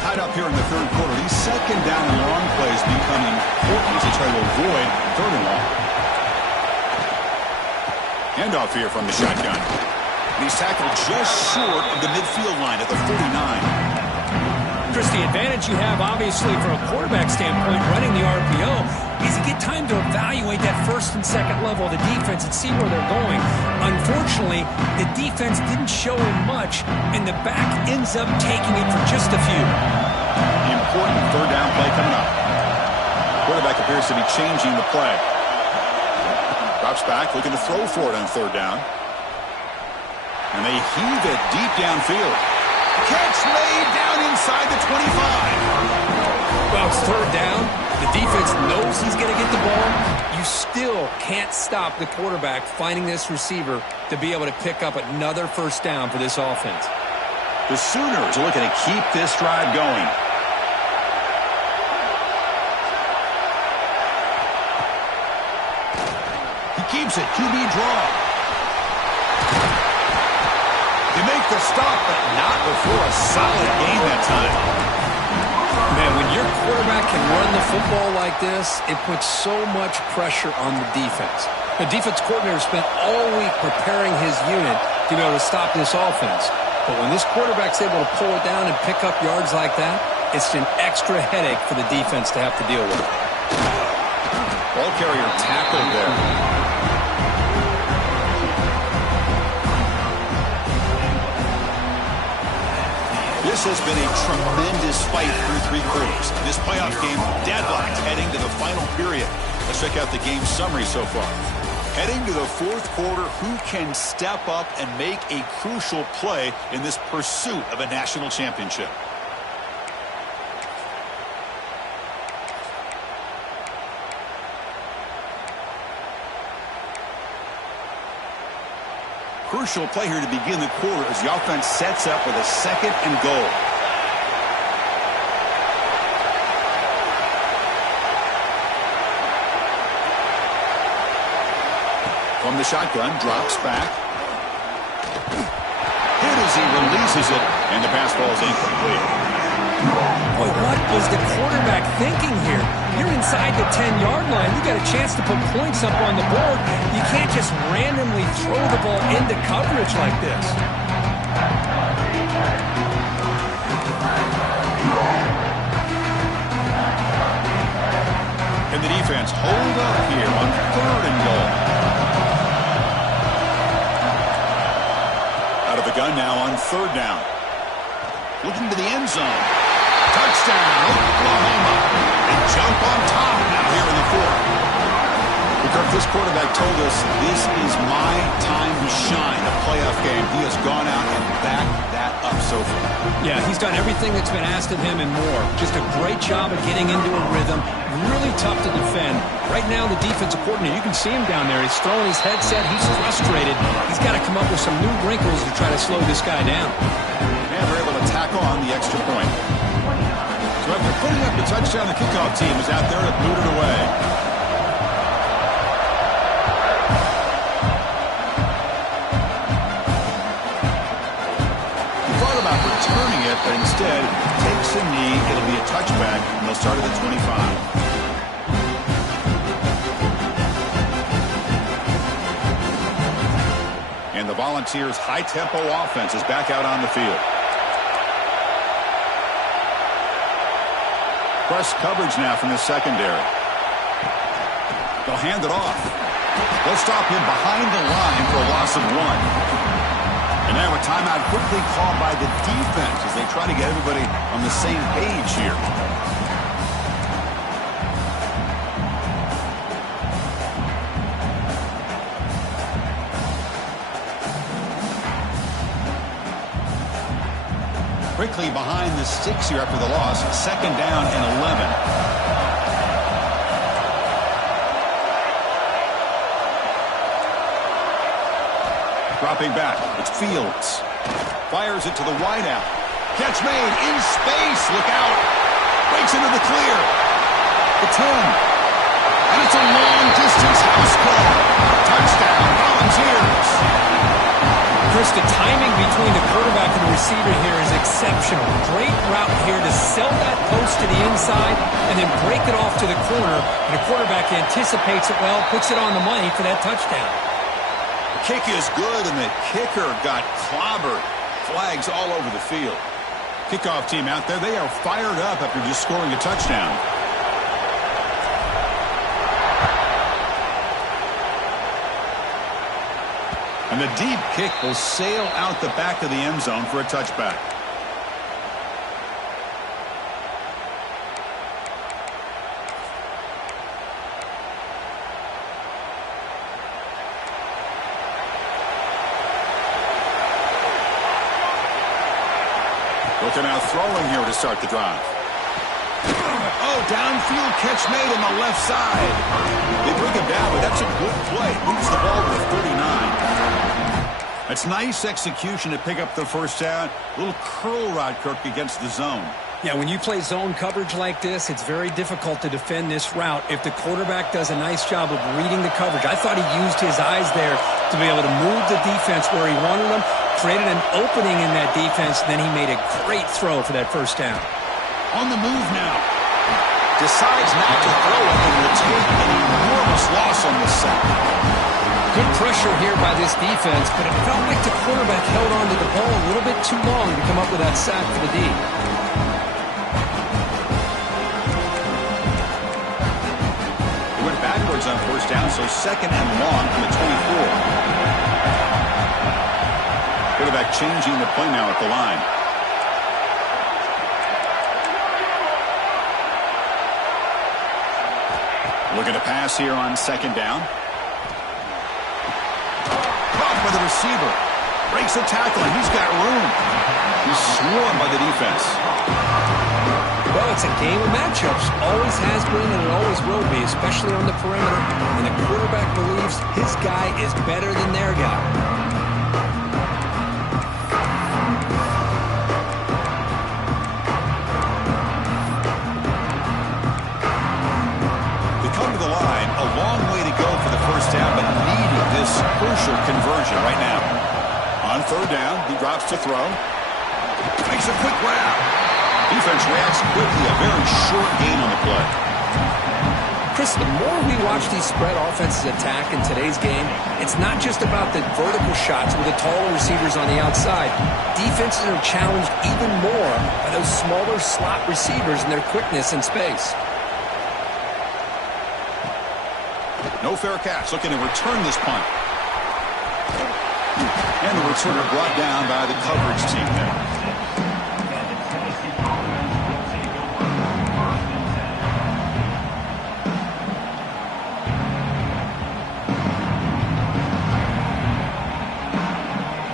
Tied up here in the third quarter. These second down and long plays become important to try to avoid third and long. Handoff here from the shotgun. And he's tackled just short of the midfield line at the 49. Chris, the advantage you have, obviously, from a quarterback standpoint, running the RPO, is you get time to evaluate that first and second level of the defense and see where they're going. Unfortunately, the defense didn't show him much, and the back ends up taking it for just a few. The important third down play coming up. Quarterback appears to be changing the play. Drops back, looking to throw for it on third down. And they heave it deep downfield. Catch made down inside the 25. Well, it's third down. The defense knows he's going to get the ball. You still can't stop the quarterback finding this receiver to be able to pick up another first down for this offense. The Sooners are looking to keep this drive going. He keeps it. QB draw. They make the stop, but not before a solid gain that time. Man, when your quarterback can run the football like this, it puts so much pressure on the defense. The defense coordinator spent all week preparing his unit to be able to stop this offense. But when this quarterback's able to pull it down and pick up yards like that, it's an extra headache for the defense to have to deal with. Ball carrier tackled there. This has been a tremendous fight through three quarters. This playoff game deadlocked heading to the final period. Let's check out the game summary so far. Heading to the fourth quarter, who can step up and make a crucial play in this pursuit of a national championship? Crucial play here to begin the quarter as the offense sets up with a 2nd and goal. From the shotgun, drops back. Hit as he releases it, and the pass ball is incomplete. Boy, what was the quarterback thinking here? You're inside the 10-yard line. You got a chance to put points up on the board. You can't just randomly throw the ball into coverage like this. And the defense hold up here on 3rd and goal. Out of the gun now on 3rd down. Looking to the end zone. Touchdown, Oklahoma. And jump on top now here in the 4th. Kirk, this quarterback told us this is my time to shine, a playoff game. He has gone out and backed that up so far. Yeah, he's done everything that's been asked of him and more. Just a great job of getting into a rhythm. Really tough to defend. Right now, the defensive coordinator, you can see him down there. He's throwing his headset. He's frustrated. He's got to come up with some new wrinkles to try to slow this guy down. And they're able to tackle on the extra point. So after putting up the touchdown, the kickoff team is out there to boot it away. He thought about returning it, but instead takes a knee. It'll be a touchback, and they'll start at the 25. And the Volunteers' high-tempo offense is back out on the field. Press coverage now from the secondary. They'll hand it off. They'll stop him behind the line for a loss of 1. And now a timeout quickly called by the defense as they try to get everybody on the same page here. Quickly behind the sticks here after the loss. 2nd down and 11. Dropping back. It's Fields. Fires it to the wideout. Catch made in space. Look out. Breaks into the clear. The 10. And it's a long-distance house call. Touchdown, Volunteers. Chris, the timing between the quarterback and the receiver here is exceptional. Great route here to sell that post to the inside and then break it off to the corner. And the quarterback anticipates it well, puts it on the money for that touchdown. The kick is good, and the kicker got clobbered. Flags all over the field. Kickoff team out there, they are fired up after just scoring a touchdown. And the deep kick will sail out the back of the end zone for a touchback. Looking out throwing here to start the drive. Oh, downfield catch made on the left side. They bring him down, but that's a good play. Moves the ball to 39. That's nice execution to pick up the first down. A little curl rod, Kirk, against the zone. Yeah, when you play zone coverage like this, it's very difficult to defend this route if the quarterback does a nice job of reading the coverage. I thought he used his eyes there to be able to move the defense where he wanted them, created an opening in that defense, then he made a great throw for that first down. On the move now. Decides not to throw it and will take an enormous loss on this sack. Good pressure here by this defense, but it felt like the quarterback held on to the ball a little bit too long to come up with that sack for the D. He went backwards on first down, so second and long from the 24. Quarterback changing the play now at the line. Looking to pass here on second down. Caught by the receiver. Breaks the tackle, and he's got room. He's swarmed by the defense. Well, it's a game of matchups. Always has been, and it always will be, especially on the perimeter. And the quarterback believes his guy is better than their guy. Crucial conversion right now. On third down, he drops to throw. Makes a quick grab. Defense reacts quickly. A very short gain on the play. Chris, the more we watch these spread offenses attack in today's game, it's not just about the vertical shots with the taller receivers on the outside. Defenses are challenged even more by those smaller slot receivers and their quickness in space. No fair catch. Looking to return this punt. And the returner brought down by the coverage team there.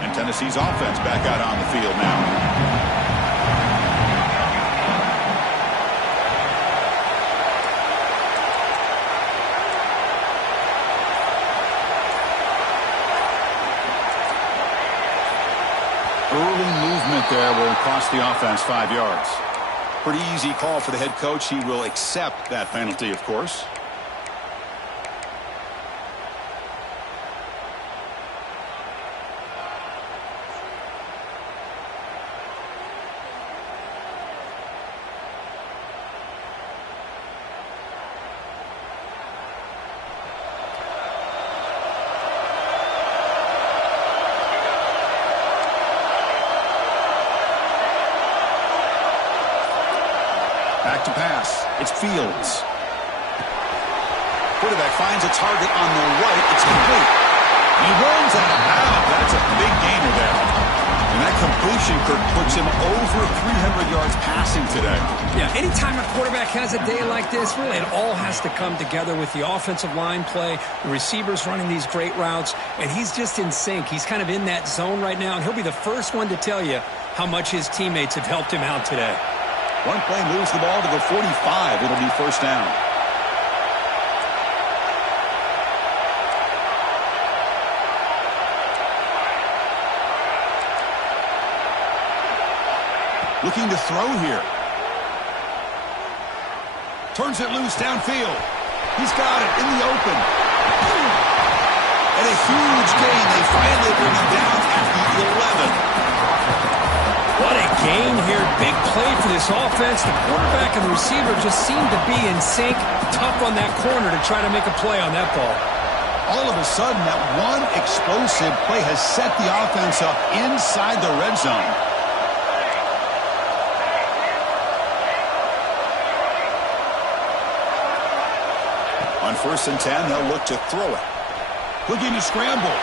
And Tennessee's offense back out on the field now. Early movement there will cost the offense 5 yards. Pretty easy call for the head coach. He will accept that penalty, of course. Back to pass. It's Fields. Quarterback finds a target on the right. It's complete. He runs out of bounds. That's a big gainer there. And that completion, Kirk, puts him over 300 yards passing today. Yeah, anytime a quarterback has a day like this, really it all has to come together with the offensive line play, the receivers running these great routes, and he's just in sync. He's kind of in that zone right now, and he'll be the first one to tell you how much his teammates have helped him out today. One play moves the ball to the 45. It'll be first down. Looking to throw here. Turns it loose downfield. He's got it in the open. And a huge gain. They finally bring him down at the 11. What a gain here. Big play for this offense. The quarterback and the receiver just seem to be in sync. Tough on that corner to try to make a play on that ball. All of a sudden, that one explosive play has set the offense up inside the red zone. On 1st and 10, they'll look to throw it. Looking to scramble.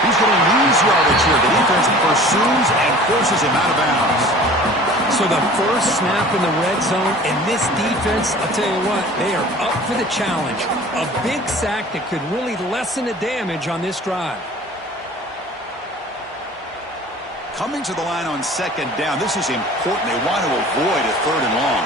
He's going to lose yardage here. The defense pursues and forces him out of bounds. So the first snap in the red zone, and this defense, I'll tell you what, they are up for the challenge. A big sack that could really lessen the damage on this drive. coming to the line on second down. This is important. They want to avoid a 3rd and long.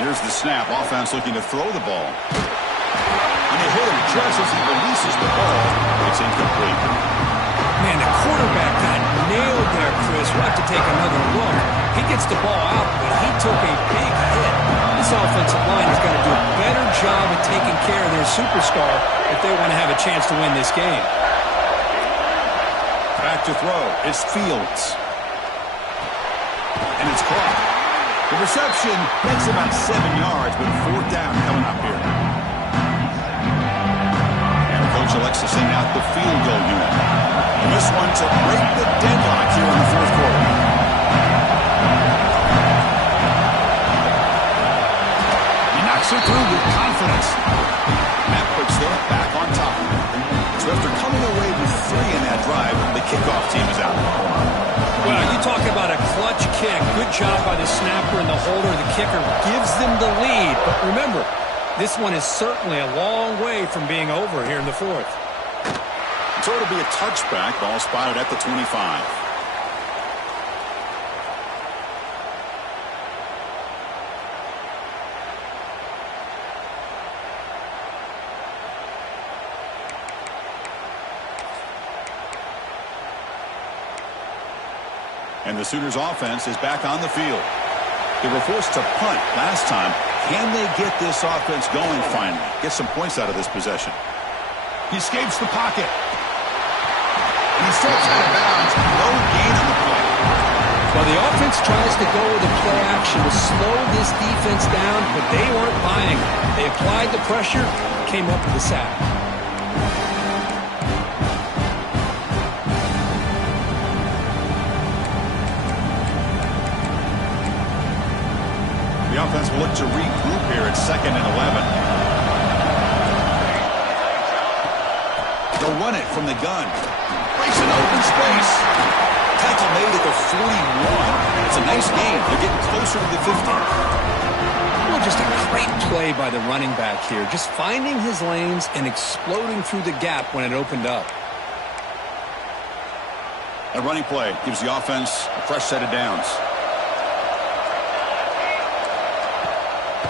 Here's the snap. Offense looking to throw the ball. And they hit him just as he releases the ball. It's incomplete. Man, the quarterback got nailed there, Chris. We'll have to take another look. He gets the ball out, but he took a big hit. This offensive line is going to do a better job of taking care of their superstar if they want to have a chance to win this game. Back to throw. It's Fields. And it's caught. The reception makes about 7 yards, but 4th down coming up here. And the coach elects to send out the field goal unit. And this one to break the deadlock here in the 4th quarter. He knocks it through with confidence. And that puts them back on top. So after coming away with 3 in that drive, the kickoff team is out. Well, you talk about a clutch kick. Good job by the snapper and the holder. The kicker gives them the lead. But remember, this one is certainly a long way from being over here in the 4th. So it'll be a touchback. Ball spotted at the 25. And the Sooners offense is back on the field. They were forced to punt last time. Can they get this offense going finally? Get some points out of this possession. He escapes the pocket. And he steps out of bounds. No gain on the play. Well, the offense tries to go with a play action to slow this defense down, but they weren't buying it. They applied the pressure, came up with the sack. The offense will look to regroup here at 2nd and 11. They'll run it from the gun. Breaks an open space. Tackle made at the 41. It's a nice game. They're getting closer to the 50. Well, just a great play by the running back here. Just finding his lanes and exploding through the gap when it opened up. A running play gives the offense a fresh set of downs.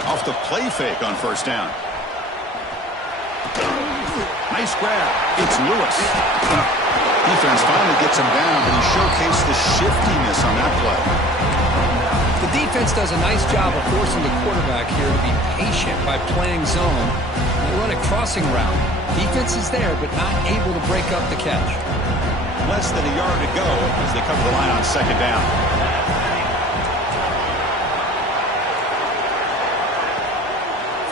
Off the play fake on 1st down. Nice grab. It's Lewis. Defense finally gets him down, but he showcased the shiftiness on that play. The defense does a nice job of forcing the quarterback here to be patient by playing zone. They run a crossing route. Defense is there, but not able to break up the catch. Less than a yard to go as they come to the line on 2nd down.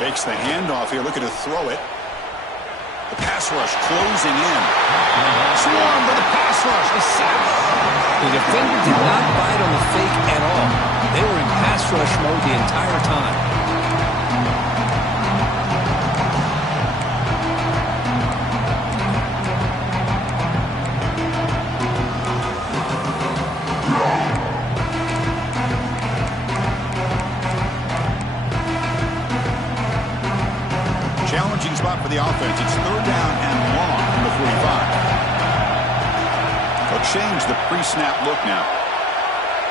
Fakes the handoff here, looking to throw it. The pass rush closing in. Swarm to the pass rush. A sack. The defender did not bite on the fake at all. They were in pass rush mode the entire time. Challenging spot for the offense. It's 3rd down and long from the 45. They'll change the pre-snap look now.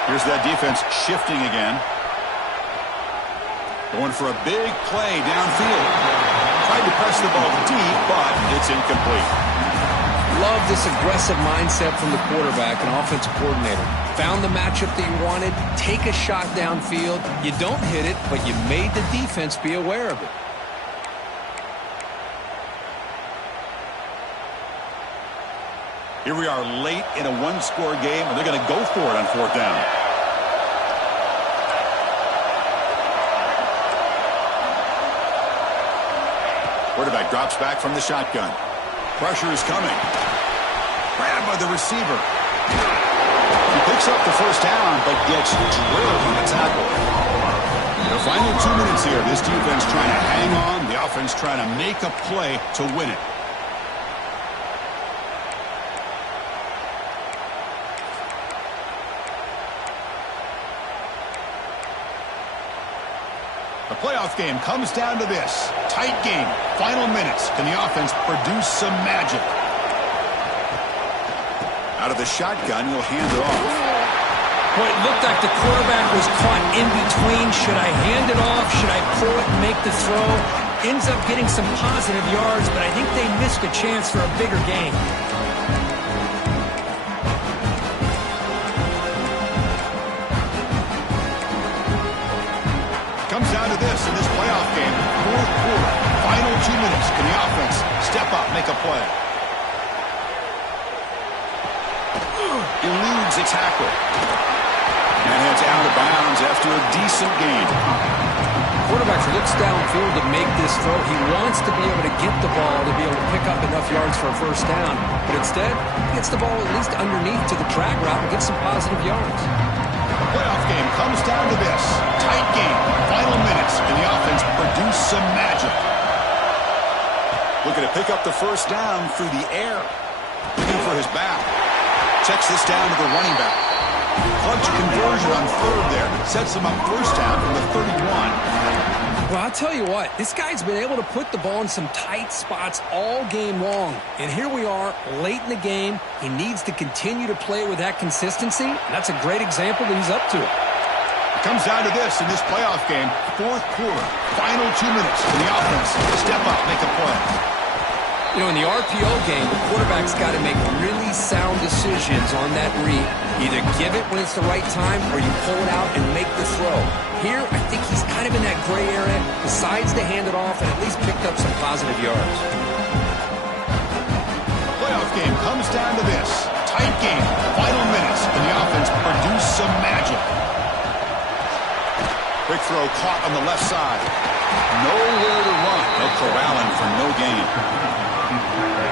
Here's that defense shifting again. Going for a big play downfield. Tried to press the ball deep, but it's incomplete. Love this aggressive mindset from the quarterback and offensive coordinator. Found the matchup that you wanted. Take a shot downfield. You don't hit it, but you made the defense be aware of it. Here we are late in a 1-score game, and they're going to go for it on 4th down. Quarterback drops back from the shotgun. Pressure is coming. Grabbed by the receiver. He picks up the 1st down, but gets drilled on the tackle. The final 2 minutes here. This defense trying to hang on. The offense trying to make a play to win it. The playoff game comes down to this. Tight game. Final minutes. Can the offense produce some magic? Out of the shotgun, he'll hand it off. Boy, it looked like the quarterback was caught in between. Should I hand it off? Should I pull it and make the throw? Ends up getting some positive yards, but I think they missed a chance for a bigger gain. Comes down to this in this playoff game. Fourth quarter. Final 2 minutes. Can the offense step up, make a play? Eludes a tackle. And heads out of bounds after a decent gain. Quarterback looks downfield to make this throw. He wants to be able to get the ball to be able to pick up enough yards for a first down. But instead, he gets the ball at least underneath to the drag route and gets some positive yards. The playoff game comes down to this. Tight game. Final minutes. Can the offense produce some magic? Looking to pick up the first down through the air. Looking for his back. Checks this down to the running back. Clutch conversion on third there. Sets him up first down from the 31. Well, I'll tell you what. This guy's been able to put the ball in some tight spots all game long. And here we are, late in the game. He needs to continue to play with that consistency. That's a great example that he's up to it. It comes down to this in this playoff game. Fourth quarter. Final 2 minutes. Can the offense step up, make a play? You know, in the RPO game, the quarterback's got to make really sound decisions on that read. Either give it when it's the right time or you pull it out and make the throw. Here, I think he's kind of in that gray area, decides to hand it off and at least picked up some positive yards. Playoff game comes down to this. Tight game. Final minutes. Can the offense produce some magic? Quick throw caught on the left side. Nowhere to run. They'll corral him for no gain.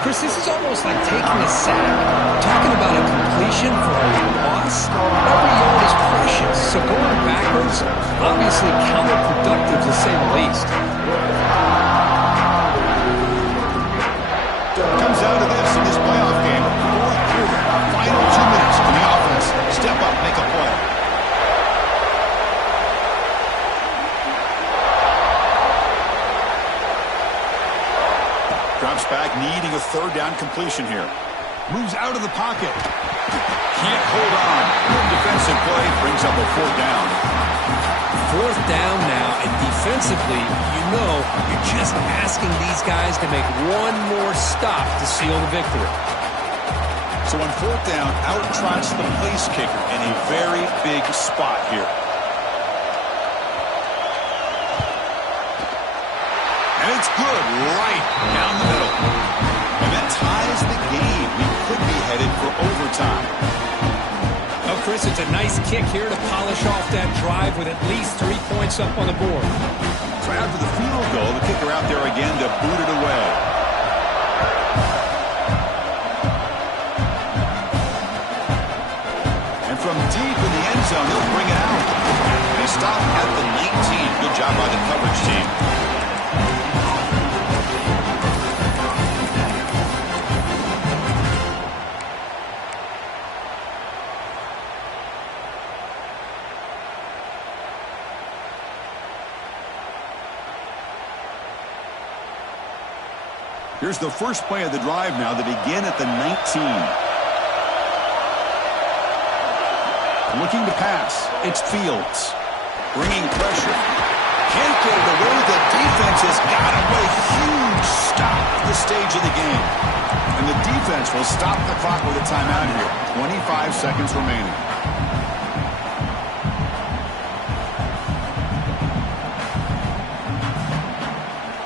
Chris, this is almost like taking a sack. Talking about a completion for a loss. Every yard is precious, so going backwards, obviously counterproductive to say the least. Comes down to this in this playoff game. Fourth quarter. Final 2 minutes. Can the offense step up, make a play? Drops back, needing a third down completion here. Moves out of the pocket. Can't hold on. Good defensive play. Brings up a fourth down. Fourth down now, and defensively, you know, you're just asking these guys to make one more stop to seal the victory. So on fourth down, out trots the place kicker in a very big spot here. And it's good right down the middle. And that ties the game. We could be headed for overtime. Oh, Chris, it's a nice kick here to polish off that drive with at least 3 points up on the board. So after the field goal, the kicker out there again to boot it away. And from deep in the end zone, they'll bring it out. They stop at the 19. Good job by the coverage team. Here's the first play of the drive now. They begin at the 19. Looking to pass. It's Fields. Bringing pressure. Can't get it away. The defense has got away. Huge stop at this stage of the game. And the defense will stop the clock with a timeout here. 25 seconds remaining.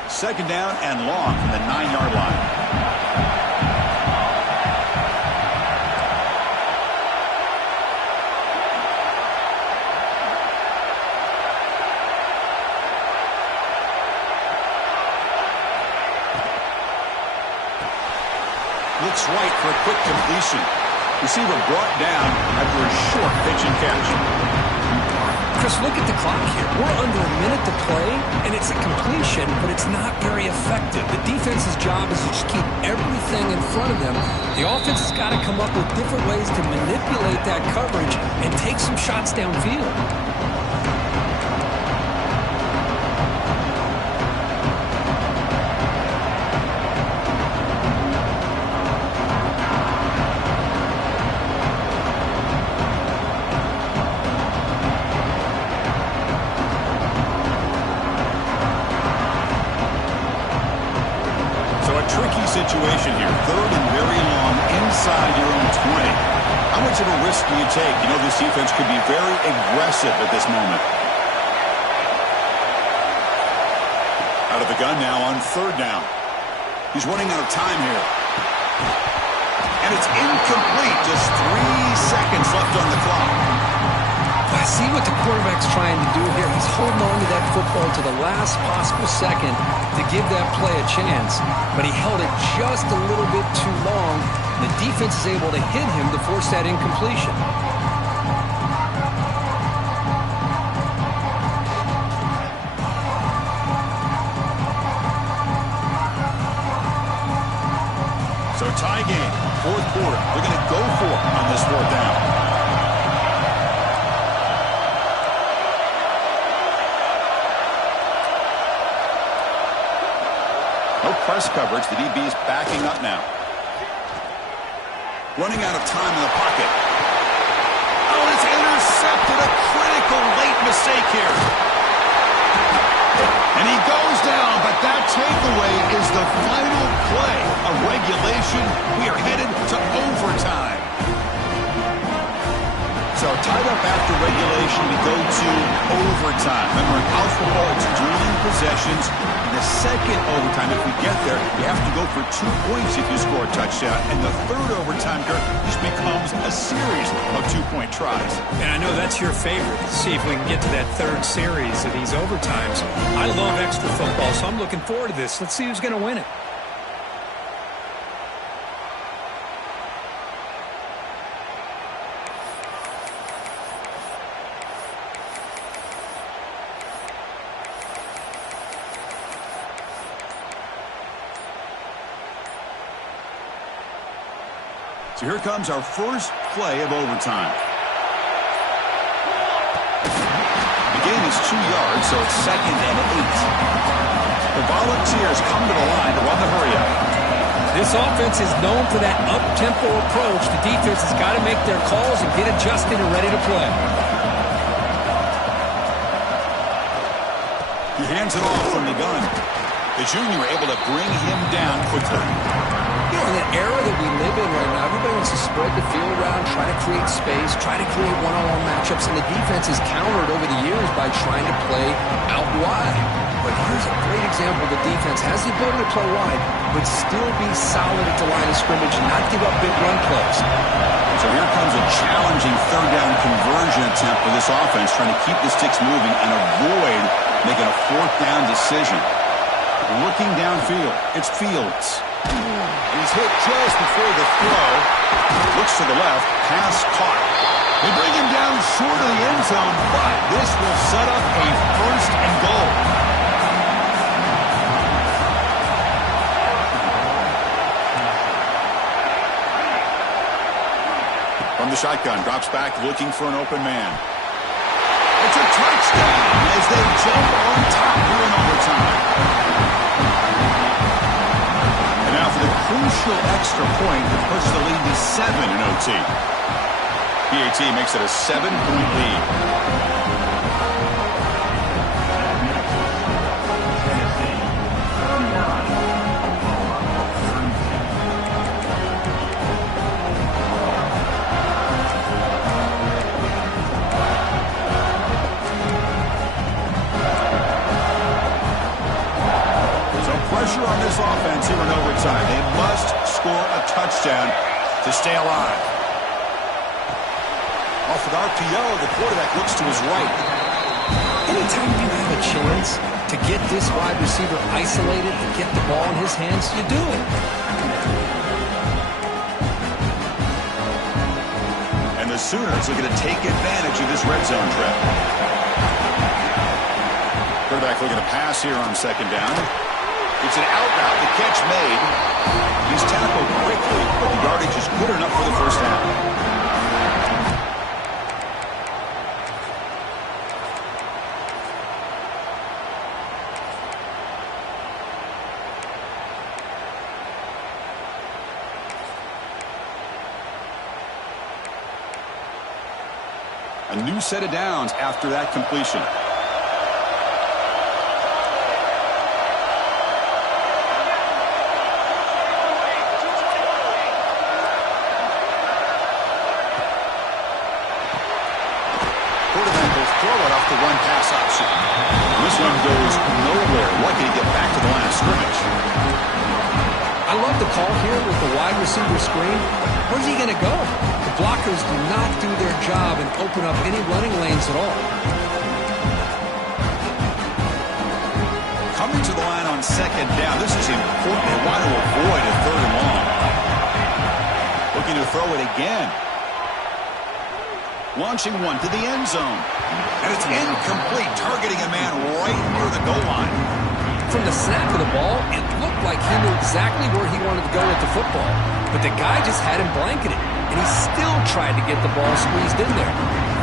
Second down and long from the 9-yard line. Looks right for a quick completion. Receiver brought down after a short pitch and catch. Chris, look at the clock here. We're under a minute to play, and it's a completion, but it's not very effective. The defense's job is to just keep everything in front of them. The offense has got to come up with different ways to manipulate that coverage and take some shots downfield. How much of a risk do you take? You know, this defense could be very aggressive at this moment. Out of the gun now on third down. He's running out of time here. And it's incomplete. Just 3 seconds left on the clock. I see what the quarterback's trying to do here. He's holding on to that football to the last possible second to give that play a chance. But he held it just a little bit too long. The defense is able to hit him to force that incompletion. So tie game, fourth quarter. They're going to go for it on this fourth down. No press coverage. The DB is backing up now. Running out of time in the pocket. Oh, it's intercepted. A critical late mistake here. And he goes down, but that takeaway is the final play of regulation. We are headed to overtime. So tied up after regulation, we go to overtime. Remember, in college football, it's dueling possessions. In the second overtime, if we get there, you have to go for 2 points if you score a touchdown. And the third overtime, Kirk, just becomes a series of 2-point tries. And I know that's your favorite. See if we can get to that third series of these overtimes. I love extra football, so I'm looking forward to this. Let's see who's going to win it. So here comes our first play of overtime. The gain is 2 yards, so it's 2nd and 8. The Volunteers come to the line to run the hurry-up. This offense is known for that up-tempo approach. The defense has got to make their calls and get adjusted and ready to play. He hands it off from the gun. The junior able to bring him down quickly. You know, in the era that we live in right now, everybody wants to spread the field around, try to create space, try to create one-on-one matchups, and the defense is countered over the years by trying to play out wide. But here's a great example. The defense has the ability to play wide, but still be solid at the line of scrimmage and not give up big run plays. So here comes a challenging third down conversion attempt for this offense, trying to keep the sticks moving and avoid making a fourth down decision. Looking downfield, it's Fields. He's hit just before the throw. Looks to the left. Pass caught. They bring him down short of the end zone, but this will set up a first and goal. From the shotgun, drops back looking for an open man. It's a touchdown as they jump on top here in overtime. And now for the crucial extra point that pushes the lead to 7 in OT. PAT makes it a 7-point lead. Pressure on this offense here in overtime. They must score a touchdown to stay alive. Off with RPO, the quarterback looks to his right. Anytime you have a chance to get this wide receiver isolated and get the ball in his hands, you do it. And the Sooners are going to take advantage of this red zone trap. Quarterback looking to pass here on second down. It's an out route, the catch made. He's tackled quickly, but the yardage is good enough for the first down. A new set of downs after that completion. solid off the run-pass option. This one goes nowhere. Lucky to get back to the line of scrimmage. I love the call here with the wide receiver screen. Where's he going to go? The blockers do not do their job and open up any running lanes at all. Coming to the line on second down. This is important. They want to avoid a third and long. Looking to throw it again. Launching one to the end zone. And it's incomplete, targeting a man right near the goal line. From the snap of the ball, it looked like he knew exactly where he wanted to go with the football. But the guy just had him blanketed, and he still tried to get the ball squeezed in there.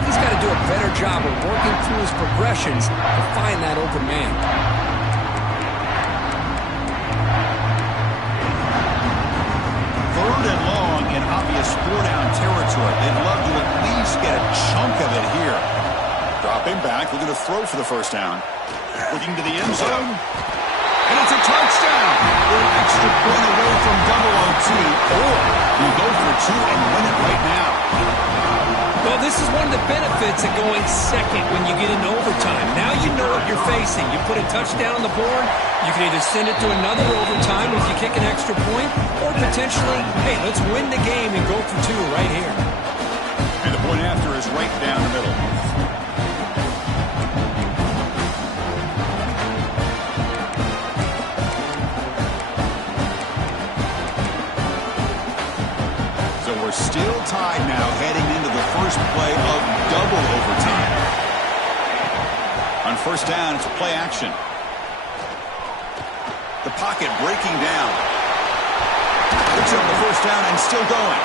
He's got to do a better job of working through his progressions to find that open man. Third and long in obvious four-down territory. They'd love to at least get a chunk of it here. Dropping back, looking to throw for the first down. Looking to the end zone. And it's a touchdown. We're an extra point away from double OT. Or we go for two and win it right now. Well, this is one of the benefits of going second when you get into overtime. Now you know what you're facing. You put a touchdown on the board, you can either send it to another overtime if you kick an extra point, or potentially, hey, let's win the game and go for two right here. And the point after is right down the middle. Still tied now, heading into the first play of double overtime. On first down, it's a play action. The pocket breaking down. Picks up the first down and still going.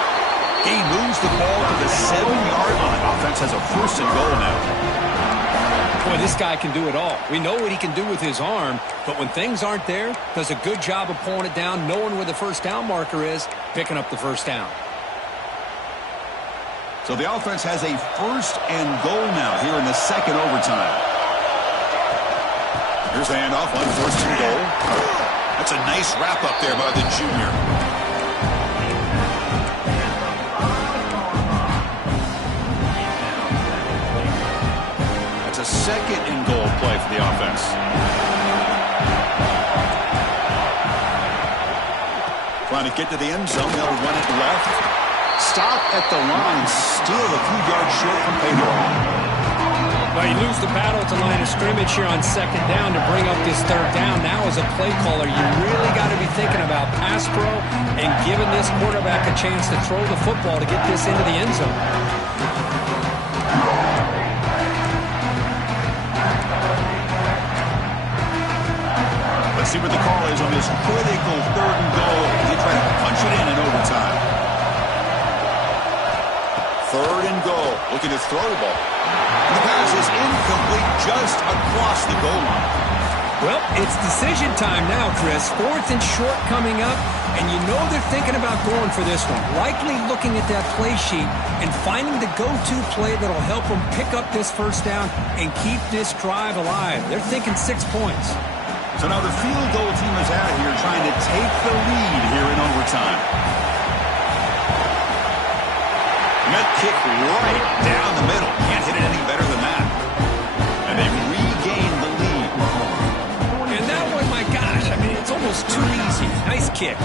He moves the ball to the 7-yard line. Offense has a first and goal now. Boy, this guy can do it all. We know what he can do with his arm, but when things aren't there, does a good job of pulling it down, knowing where the first down marker is, picking up the first down. So the offense has a first and goal now here in the second overtime. Here's the handoff on first and goal. That's a nice wrap up there by the junior. That's a second and goal play for the offense. Trying to get to the end zone. They'll run it left. Stop at the line, still a few yards short from pay ball. Well, you lose the battle at the line of scrimmage here on second down to bring up this third down. Now as a play caller, you really got to be thinking about pass pro and giving this quarterback a chance to throw the football to get this into the end zone. Let's see what the call is on this critical third and goal. They try to punch it in overtime. Third and goal, looking to throw the ball. And the pass is incomplete just across the goal line. Well, it's decision time now, Chris. Fourth and short coming up, and you know they're thinking about going for this one. Likely looking at that play sheet and finding the go-to play that'll help them pick up this first down and keep this drive alive. They're thinking 6 points. So now the field goal team is out here trying to take the lead here in overtime. Net kick right down the middle. Can't hit it any better than that. And they've regained the lead. And that one, my gosh, I mean, it's almost too easy. Nice kick.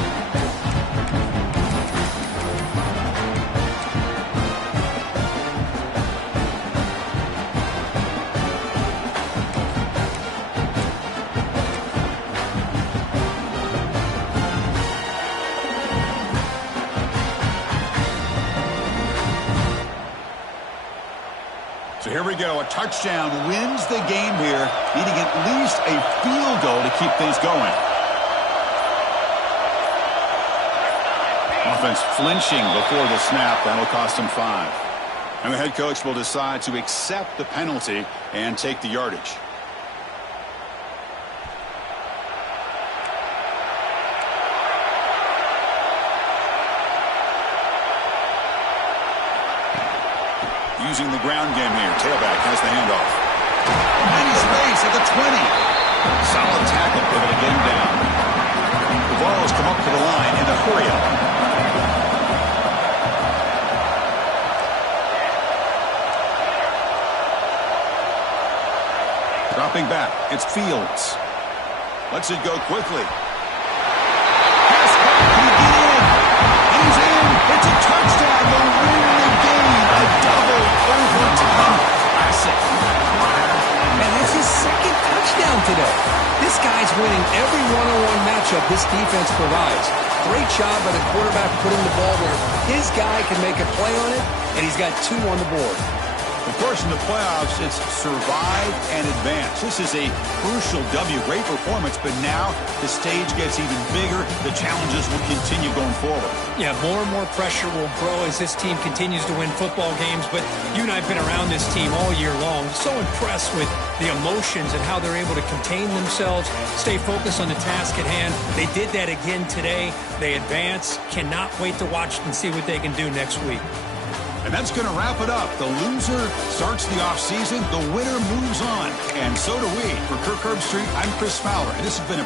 So here we go. A touchdown wins the game here, needing at least a field goal to keep things going. Offense flinching before the snap. That'll cost him 5. And the head coach will decide to accept the penalty and take the yardage. Using the ground game here. Tailback has the handoff. Nice space at the 20. Solid tackle, able to get him down. The Vols come up to the line in a hurry up. Dropping back, it's Fields. Lets it go quickly. Pass caught, can he get in? And he's in. It's a touchdown. The winning game. A double overtime classic. And that's his second touchdown today. This guy's winning every one-on-one matchup this defense provides. Great job by the quarterback putting the ball where his guy can make a play on it, and he's got 2 on the board. Of course, in the playoffs, it's survive and advance. This is a crucial W. Great performance, but now the stage gets even bigger. The challenges will continue going forward. Yeah, more and more pressure will grow as this team continues to win football games, but you and I have been around this team all year long. So impressed with the emotions and how they're able to contain themselves, stay focused on the task at hand. They did that again today. They advance. Cannot wait to watch and see what they can do next week. And that's going to wrap it up. The loser starts the offseason. The winner moves on. And so do we. For Kirk Herbstreit, I'm Chris Fowler. And this has been a